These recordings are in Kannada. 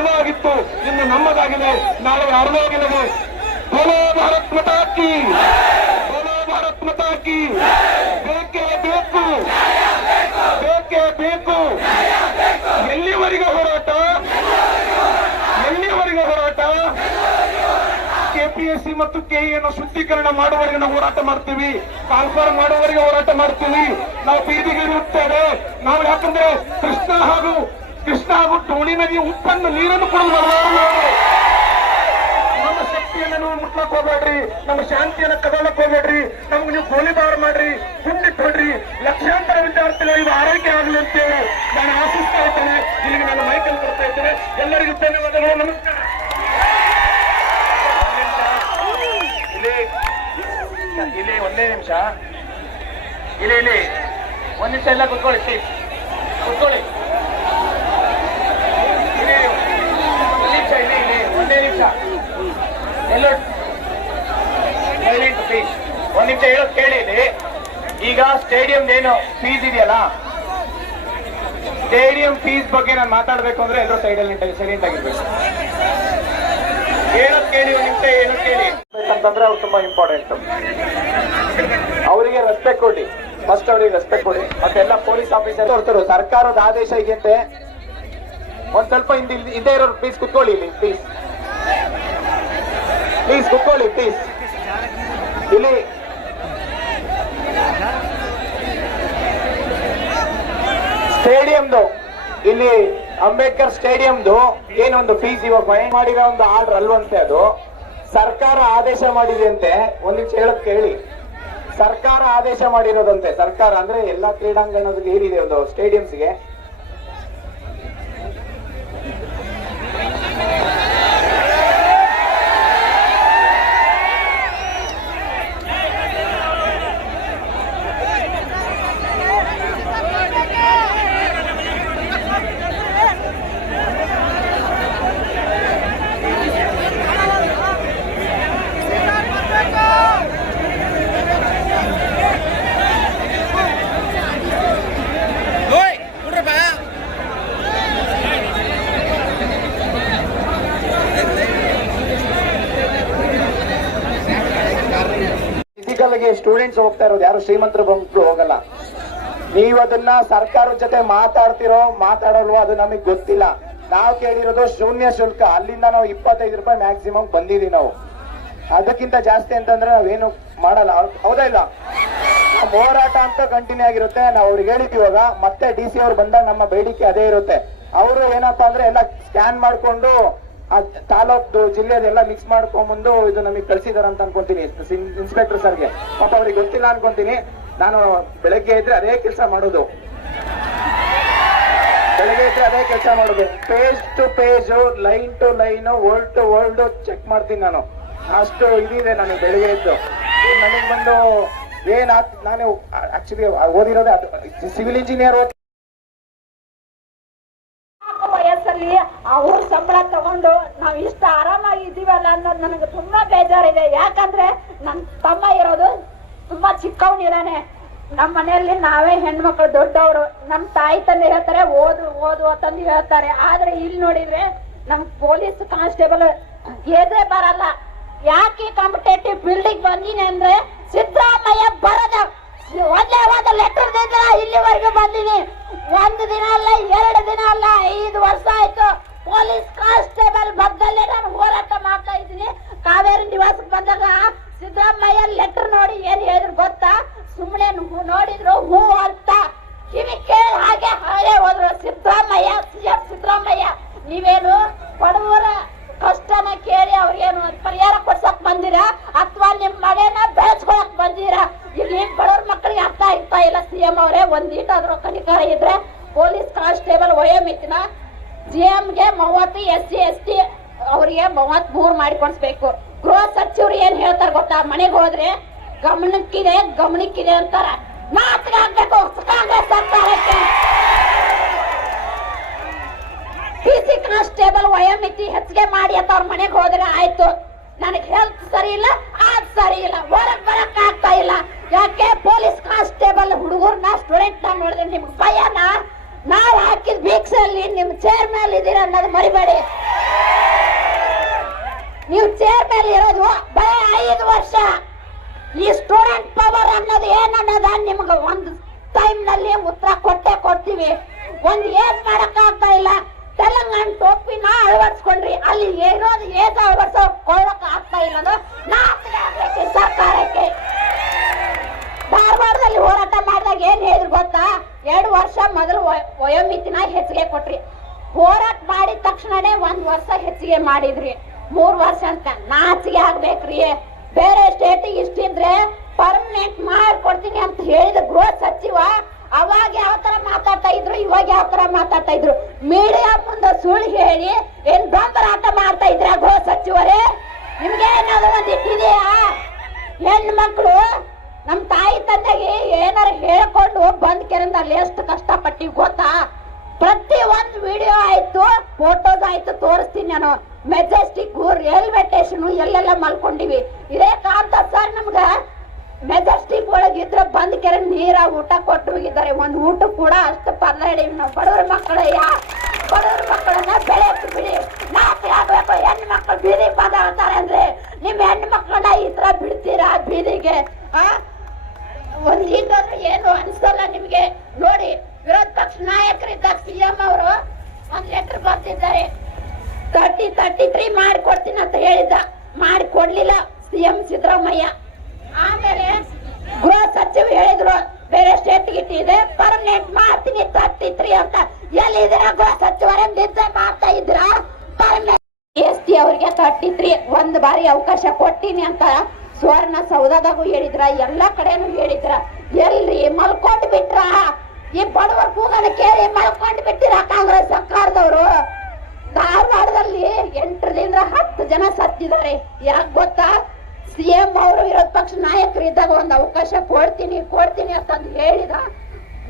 ಅರುಣಾಗಿತ್ತು, ಇನ್ನು ನಮ್ಮದಾಗಿದೆ, ನಾಳೆ ಅರುಣಾಗಿಲ್ಲದೆ. ಬೋಲೋ ಭಾರತ್ ಮಾತಾ ಕಿ, ಬೋಲೋ ಭಾರತ್ ಮಾತಾ ಕಿ. ಬೇಕೇ ಬೇಕು, ಬೇಕೇ ಬೇಕು. ಎಲ್ಲಿವರೆಗೆ ಹೋರಾಟ, ಎಲ್ಲಿವರೆಗೆ ಹೋರಾಟ? ಕೆಪಿಎಸ್ಸಿ ಮತ್ತು ಕೆಇಯನ್ನು ಶುದ್ಧೀಕರಣ ಮಾಡುವವರೆಗೆ ನಾವು ಹೋರಾಟ ಮಾಡ್ತೀವಿ, ಕಾಲ್ಫಾರ್ ಮಾಡುವವರೆಗೆ ಹೋರಾಟ ಮಾಡ್ತೀವಿ. ನಾವು ಬೀದಿಗೆ ಇರುತ್ತೇವೆ. ನಾವು ಯಾಕಂದ್ರೆ ಕೃಷ್ಣ ಹಾಗೂ ಟೋಣಿ ನದಿ ಉಪ್ಪನ್ನು ನೀರನ್ನು ಕೊಡಲು ನಮ್ಮ ಶಕ್ತಿಯನ್ನು ನೀವು ಮುಟ್ಲಕ್ ಹೋಗ್ಬೇಡ್ರಿ, ನಮ್ಮ ಶಾಂತಿಯನ್ನು ಕದಲಕ್ ಹೋಗ್ಬೇಡ್ರಿ. ನಮ್ಗೆ ನೀವು ಗೋಲಿಬಾರ್ ಮಾಡ್ರಿ, ಗುಂಡಿಟ್ಕೊಡ್ರಿ, ಲಕ್ಷಾಂತರ ವಿದ್ಯಾರ್ಥಿಗಳಿಗೆ ಆರೈಕೆ ಆಗಲಿ ಅಂತೇಳಿ ನಾನು ಆಶಿಸ್ತಾ ಇದ್ದೇನೆ. ಇಲ್ಲಿಗೆ ನಾನು ಮೈಕಲ್ ಕೊಡ್ತಾ ಇದ್ದೇನೆ. ಎಲ್ಲರಿಗೂ ಧನ್ಯವಾದಗಳು, ನಮಸ್ಕಾರ. ಇಲ್ಲಿ ಒಂದೇ ನಿಮಿಷ, ಇಲ್ಲಿ ಒಂದ್ ನಿಮಿಷ ಎಲ್ಲ ಕುತ್ಕೊಳ್ಳಿ, ಪ್ಲೀಸ್ ಕುತ್ಕೊಳ್ಳಿ. ಒಂದೇ ನಿಮಿಷ ಎಲ್ಲ ಪ್ಲೀಸ್ ಒಂದ್ ನಿಮಿಷ ಹೇಳೋದು ಕೇಳಿ. ಇಲ್ಲಿ ಈಗ ಸ್ಟೇಡಿಯಂ ಏನು ಫೀಸ್ ಇದೆಯಲ್ಲ, ಸ್ಟೇಡಿಯಂ ಫೀಸ್ ಬಗ್ಗೆ ನಾನು ಮಾತಾಡ್ಬೇಕು ಅಂದ್ರೆ ಎಲ್ಲರೂ ಸೈಡಲ್ಲಿ ಸೈಲೆಂಟ್ ಆಗಿರ್ಬೇಕು. ಹೇಳೋದ್ ಕೇಳಿ, ಒಂದ್ ನಿಮಿಷ ಹೇಳೋದ್ ಕೇಳಿ ಅಂತಂದ್ರೆ ಅವ್ರು ತುಂಬಾ ಇಂಪಾರ್ಟೆಂಟ್. ಅವರಿಗೆ ರೆಸ್ಪೆಕ್ಟ್ ಕೊಡಿ, ಫಸ್ಟ್ ಅವರಿಗೆ ರೆಸ್ಪೆಕ್ಟ್ ಕೊಡಿ. ಮತ್ತೆಲ್ಲ ಪೊಲೀಸ್ ಆಫೀಸರ್ ಹೊರತರು ಸರ್ಕಾರದ ಆದೇಶ ಇದೆಯಂತೆ. ಒಂದ್ ಸ್ವಲ್ಪ ಹಿಂದೆ ಇರೋರು ಪ್ಲೀಸ್ ಕುತ್ಕೊಳ್ಳಿ, ಇಲ್ಲಿ ಪ್ಲೀಸ್ ಪ್ಲೀಸ್ ಕುತ್ಕೊಳ್ಳಿ ಪ್ಲೀಸ್. ಇಲ್ಲಿ ಸ್ಟೇಡಿಯಂದು, ಇಲ್ಲಿ ಅಂಬೇಡ್ಕರ್ ಸ್ಟೇಡಿಯಂದು ಏನೊಂದು ಫೀಸ್ ಇವಾಗ ಫೈನ್ ಮಾಡಿರೋ ಒಂದು ಆರ್ಡರ್ ಅಲ್ವಂತೆ, ಅದು ಸರ್ಕಾರ ಆದೇಶ ಮಾಡಿದೆ ಅಂತೆ. ಒಂದ್ ನಿಮಿಷ ಹೇಳಕ್ ಕೇಳಿ. ಸರ್ಕಾರ ಆದೇಶ ಮಾಡಿರೋದಂತೆ, ಸರ್ಕಾರ ಅಂದ್ರೆ ಎಲ್ಲಾ ಕ್ರೀಡಾಂಗಣಕ್ಕೆ ಏನಿದೆ ಒಂದು ಸ್ಟೇಡಿಯಂಸ್ಗೆ ಸ್ಟೂಡೆಂಟ್ಸ್ ಹೋಗ್ತಾ ಇರೋದು, ಯಾರು ಶ್ರೀಮಂತರು ಬಂದು ಹೋಗಲ್ಲ. ನೀವು ಅದನ್ನ ಸರ್ಕಾರದ ಜೊತೆ ಮಾತಾಡೋಲ್ವೋ ಅದು ನಮಗ್ ಗೊತ್ತಿಲ್ಲ. ನಾವು ಕೇಳಿರೋದು ಶೂನ್ಯ ಶುಲ್ಕ, ಅಲ್ಲಿಂದ ನಾವು 25 ರೂಪಾಯಿ ಮ್ಯಾಕ್ಸಿಮಮ್ ಬಂದಿದೀವಿ. ನಾವು ಅದಕ್ಕಿಂತ ಜಾಸ್ತಿ ಅಂತಂದ್ರೆ ನಾವೇನು ಮಾಡಲ್ಲ, ಹೌದಾ ಇಲ್ಲ? ಹೋರಾಟ ಅಂತ ಕಂಟಿನ್ಯೂ ಆಗಿರುತ್ತೆ. ನಾವು ಅವ್ರಿಗೆ ಹೇಳಿದ್ವಿ, ಮತ್ತೆ DC ಅವ್ರು ಬಂದಾಗ ನಮ್ಮ ಬೇಡಿಕೆ ಅದೇ ಇರುತ್ತೆ. ಅವರು ಏನಪ್ಪಾ ಅಂದ್ರೆ ಎಲ್ಲ ಸ್ಕ್ಯಾನ್ ಮಾಡ್ಕೊಂಡು ತಾಲೂಕು ಜಿಲ್ಲೆದೆಲ್ಲ ಮಿಕ್ಸ್ ಮಾಡ್ಕೊಂಡ್ಬಂದು ಇದು ನಮಗೆ ಕಳ್ಸಿದಾರ ಅಂತ ಅನ್ಕೊಂತೀನಿ ಇನ್ಸ್ಪೆಕ್ಟರ್ ಸರ್ಗೆ. ಪಾಪ ಅವ್ರಿಗೆ ಗೊತ್ತಿಲ್ಲ ಅನ್ಕೊಂತೀನಿ. ನಾನು ಬೆಳಗ್ಗೆ ಇದ್ರೆ ಅದೇ ಕೆಲಸ ಮಾಡೋದು, page to page, line to line, word to word check ಮಾಡ್ತೀನಿ ನಾನು. ಅಷ್ಟು ಇದಿದೆ ನನಗೆ ಬೆಳಗ್ಗೆ ಇದ್ದು. ನನಗೆ ಬಂದು ನಾನು ಆಕ್ಚುಲಿ ಓದಿರೋದೇ ಸಿವಿಲ್ ಇಂಜಿನಿಯರ್. ವಯಸ್ಸಲ್ಲಿ ಅವ್ರ ಸಂಬಳ ತಗೊಂಡು ನಾವ್ ಇಷ್ಟ ಆರಾಮಾಗಿ ಇದೀವಲ್ಲ ಅನ್ನೋದು ನನಗೆ ತುಂಬಾ ಬೇಜಾರಿದೆ. ಯಾಕಂದ್ರೆ ನನ್ ತಮ್ಮ ಇರೋದು ತುಂಬಾ ಚಿಕ್ಕವನಿದಾನೆ. ನಮ್ಮ ಮನೆಯಲ್ಲಿ ನಾವೇ ಹೆಣ್ಮಕ್ಳು ದೊಡ್ಡವರು. ನಮ್ ತಾಯಿ ತಂದೆ ಹೇಳ್ತಾರೆ ಓದು ಓದು ಅಂತಂದು ಹೇಳ್ತಾರೆ. ಆದ್ರೆ ಇಲ್ಲಿ ನೋಡಿದ್ರೆ ನಮ್ ಪೊಲೀಸ್ ಕಾನ್ಸ್ಟೇಬಲ್ ಎದೆ ಬರಲ್ಲ. ಯಾಕೆ ಕಾಂಪಿಟೇಟಿವ್ ಫೀಲ್ಡಿಗೆ ಬಂದಿನಿ ಅಂದ್ರೆ ಸಿದ್ದರಾಮಯ್ಯ ಬರದ ಒಂದೇ ಒಂದು ಲೆಟರ್ ಇಲ್ಲಿವರೆಗೂ ಬಂದಿನಿ. 1 ದಿನ ಅಲ್ಲ, 2 ದಿನ ಅಲ್ಲ, 5 ವರ್ಷ ಆಯ್ತು ಪೊಲೀಸ್ ಕಾನ್ಸ್ಟೇಬಲ್ ಬಗ್ಗಲ್ಲೇ ನಾನು ಹೋರಾಟ ಮಾಡ್ತಾ ಇದ್ದೀನಿ. ಕಾವೇರಿ ನಿವಾಸಕ್ಕೆ ಬಂದಾಗ ಸಿದ್ದರಾಮಯ್ಯ ಲೆಟರ್ ನೋಡಿ ಏನ್ ಹೇಳಿದ್ರು ಗೊತ್ತಾ? ಸುಮ್ಮನೆ ನೋಡಿದ್ರು ಹೂ ಅಂತ ಕಿವಿ ಕೇಳಿ ಹಾಗೆ ಹೋದ್ರು. ಸಿದ್ದರಾಮಯ್ಯ, CM ಸಿದ್ದರಾಮಯ್ಯ, ನೀವೇನು ಬಡವರ ಕಷ್ಟನ ಕೇಳಿ ಅವ್ರಿಗೇನು ಪರಿಹಾರ ಕೊಡ್ಸಕ್ ಬಂದಿರಾ ಅಥವಾ ನಿಮ್ ಮನೆನ ಬೆಳೆಸ್ಕೊಳಕ್ ಬಂದಿರಾ? ಇಲ್ಲಿ ಬಡವ್ರ ಮಕ್ಕಳಿಗೆ ಅರ್ಥ ಆಗ್ತಾ ಇಲ್ಲ. CM ಅವರೇ ಒಂದೀಟಾದ್ರೂ ಕನಿಕರ ಇದ್ರೆ ಪೊಲೀಸ್ ಕಾನ್ಸ್ಟೇಬಲ್ ವಯೋಮಿತಿನ GMಗೆ 30, SC ST ಅವ್ರಿಗೆ 33 ಮಾಡಿಕೊಡ್ಸ್ಬೇಕು. ಗೃಹ ಸಚಿವರು ಏನ್ ಹೇಳ್ತಾರ ಗೊತ್ತಾ? ಮನೆಗೆ ಹೋದ್ರೆ ಗಮನಕ್ಕಿದೆ ಅಂತಾರ. ಮಾತಿಗೆ ಆಗ್ಬೇಕು ಕಾಂಗ್ರೆಸ್ ಸರ್ಕಾರಕ್ಕೆ. PC ಕಾನ್ಸ್ಟೇಬಲ್ ವಯೋಮಿತಿ ಹೆಚ್ಚಿಗೆ ಮಾಡಿ ಅಂತ ಅವ್ರ ಮನೆಗೆ ಹೋದ್ರೆ ಆಯ್ತು. ನನಗೆ ಹೆಲ್ತ್ ಸರಿ ಇಲ್ಲ, ಅದ್ ಸರಿ ಇಲ್ಲ, ಹೊರಗ್ ಬರಕ್ ಆಗ್ತಾ ಇಲ್ಲ. ಯಾಕೆ? ಪೊಲೀಸ್ ಕಾನ್ಸ್ಟೇಬಲ್ ಹುಡುಗರ್ನ ಸ್ಟೂಡೆಂಟ್ ನ ನೋಡಿದ್ರೆ ನಿಮ್ಗೆ ಭಯನಾ? ನಾವು ಹಾಕಿದ ಭಿಕ್ಷೆಯಲ್ಲಿ ನಿಮ್ ಚೇರ್ ಮೇಲೆ ಇದೀರ ಅನ್ನೋದು ಮರಿಬೇಡಿ. ನೀವು ಚೇರ್ ಮೇಲೆ ಇರೋದು ಬರೀ 5 ವರ್ಷ. ಈ ಸ್ಟೂಡೆಂಟ್ ಪವರ್ ಅನ್ನೋದು ಏನನ್ನೋದ ನಿಮ್ಗೆ ಒಂದು ಟೈಮ್ ನಲ್ಲಿ ಉತ್ತರ ಕೊಡ್ತೀವಿ. ಒಂದ್ ಏನ್ ಮಾಡಕ್ ಆಗ್ತಾ ಇಲ್ಲ. ತೆಲಂಗಾಣ ಟೋಪಿನ ಅಳವಡಿಸ್ಕೊಂಡ್ರಿ, ಅಲ್ಲಿ ಏನೋದು ಅಳವಡಿಸ್ಕೊಳ್ಳಕ್ ಆಗ್ತಾ ಇಲ್ಲ. ಸರ್ಕಾರಕ್ಕೆ ಧಾರವಾಡದಲ್ಲಿ ಹೋರಾಟ ಮಾಡಿದಾಗ ಏನ್ ಹೇಳಿದ್ರು ಗೊತ್ತಾ? 2 ವರ್ಷ ಮೊದಲು ವಯೋಮಿತಿನ ಹೆಚ್ಚಿಗೆ ಕೊಟ್ರಿ. ಹೋರಾಟ ಮಾಡಿದ ತಕ್ಷಣನೇ 1 ವರ್ಷ ಹೆಚ್ಚಿಗೆ ಮಾಡಿದ್ರಿ. 3 ವರ್ಷ ಅಂತ ನಾಚಿಗೆ ಆಗ್ಬೇಕ್ರಿ. ಬೇರೆ ಸ್ಟೇಟ್ ಇಷ್ಟಿದ್ರೆ ಪರ್ಮನೆಂಟ್ ಮಾಡ್ಕೊಡ್ತೀನಿ ಅಂತ ಹೇಳಿದ ಗೃಹ ಸಚಿವ ಅವಾಗ ಯಾವ ತರ ಮಾತಾಡ್ತಾ ಇದ್ರು, ಇವಾಗ ಯಾವ ತರ ಮಾತಾಡ್ತಾ ಇದ್ರು. ಮೀಡಿಯಾ ಮುಂದೆ ಸುಳ್ಳು ಹೇಳಿ ಏನ್ ದೊಂಬರಾಟ ಮಾಡ್ತಾ ಇದ್ರ ಗೃಹ ಸಚಿವರೇ? ನಿಮ್ಗೆ ಏನಾದ್ರು ಒಂದು ಇಟ್ಟಿದೆಯಾ? ಹೆಣ್ಣು ಮಕ್ಕಳು ನಮ್ ತಾಯಿ ತಂದೆಗೆ ಏನಾರ ಹೇಳ್ಕೊಂಡು ಬಂದ್ ಕೆರೆಂದ ಅಲ್ಲಿ ಎಷ್ಟು ಕಷ್ಟಪಟ್ಟಿ ಗೊತ್ತಾ? ಪ್ರತಿ ಒಂದು ವಿಡಿಯೋ ಆಯ್ತು, ಫೋಟೋಸ್ ಆಯ್ತು, ತೋರಿಸ್ತೀನಿ ನಾನು. ಮೆಜೆಸ್ಟಿಕ್ ರೈಲ್ವೆ ಸ್ಟೇಷನ್ ಎಲ್ಲೆಲ್ಲ ಮಲ್ಕೊಂಡಿವಿ. ಇದೇ ಕಾಂತ ಸರ್ ನಮ್ಗ ಮೆಜೆಸ್ಟಿಕ್ ಒಳಗಿದ್ರೆ ಬಂದ್ ಕೆರೆ ನೀರ ಊಟ ಕೊಟ್ಟು ಹೋಗಿದ್ದಾರೆ. ಒಂದು ಊಟ ಕೂಡ ಅಷ್ಟು ಪರದಾಡಿ ನಾವು ಬಡವ್ರ ಮಕ್ಕಳನ್ನ ಬೆಳೆಯಕ್ಕೆ ಬಿಡಿ. ನಾಲ್ಕು ಆಗ್ಬೇಕು. ಹೆಣ್ಣು ಮಕ್ಕಳು ಬೀದಿ ಪಾದಾಡ್ತಾರೆ ಅಂದ್ರೆ ನಿಮ್ ಹೆಣ್ಣು ಮಕ್ಕಳನ್ನ ಈ ತರ ಬಿಡ್ತೀರಾ ಬೀದಿಗೆ? ಒಂದ್ ಈಗಾದ್ರೂ ಏನು ಅನ್ಸಲ್ಲ ನಿಮ್ಗೆ? ನೋಡಿ, ವಿರೋಧ ಪಕ್ಷ ನಾಯಕರಿದ್ದಾಗ ಸಿಎಂ ಅವರು ಒಂದ್ ಲೆಟರ್ ಬರ್ತಿದ್ದಾರೆ. 33 ಮಾಡಿಕೊಡ್ತೀನಿ ಅಂತ ಹೇಳಿದ್ದ, ಮಾಡಿಕೊಡ್ಲಿಲ್ಲ ಸಿಎಂ ಸಿದ್ದರಾಮಯ್ಯ. ಆಮೇಲೆ ಗೃಹ ಸಚಿವ ಹೇಳಿದ್ರು ಬೇರೆ ಸ್ಟೇಟ್ ಇದೆ ಪರ್ಮನೆಂಟ್ ಮಾಡ್ತೀನಿ 33 ಅಂತ. ಎಲ್ಲಿದ್ದೀರ ಗೃಹ ಸಚಿವರೇ? ನಿದ್ದೆ ಮಾಡ್ತಾ ಇದ್ರ? ಪರ್ಮನೆಂಟ್ ಎಸ್ಟಿ ಅವ್ರಿಗೆ 33 ಒಂದ್ ಬಾರಿ ಅವಕಾಶ ಕೊಡ್ತೀನಿ ಅಂತ ಸ್ವರ್ಣ ಸೌಧದಾಗೂ ಹೇಳಿದ್ರ, ಎಲ್ಲಾ ಕಡೆನೂ ಹೇಳಿದ್ರ. ಎಲ್ರಿ ಮಲ್ಕೊಂಡ್ ಬಿಟ್ರ? ಈ ಬಡವರ ಕೂಗನ ಕೇಳಿ ಮಲ್ಕೊಂಡ್ ಬಿಟ್ಟಿರ ಕಾಂಗ್ರೆಸ್ ಸರ್ಕಾರದವರು? ಧಾರವಾಡದಲ್ಲಿ 8ರಿಂದ 10 ಜನ ಸತ್ತಿದ್ದಾರೆ. ಯಾಕೆ ಗೊತ್ತಾ? ಸಿಎಂ ಅವರು ವಿರೋಧ ಪಕ್ಷ ನಾಯಕರು ಇದ್ದಾಗ ಒಂದು ಅವಕಾಶ ಕೊಡ್ತೀನಿ ಅಂತ ಹೇಳಿದ.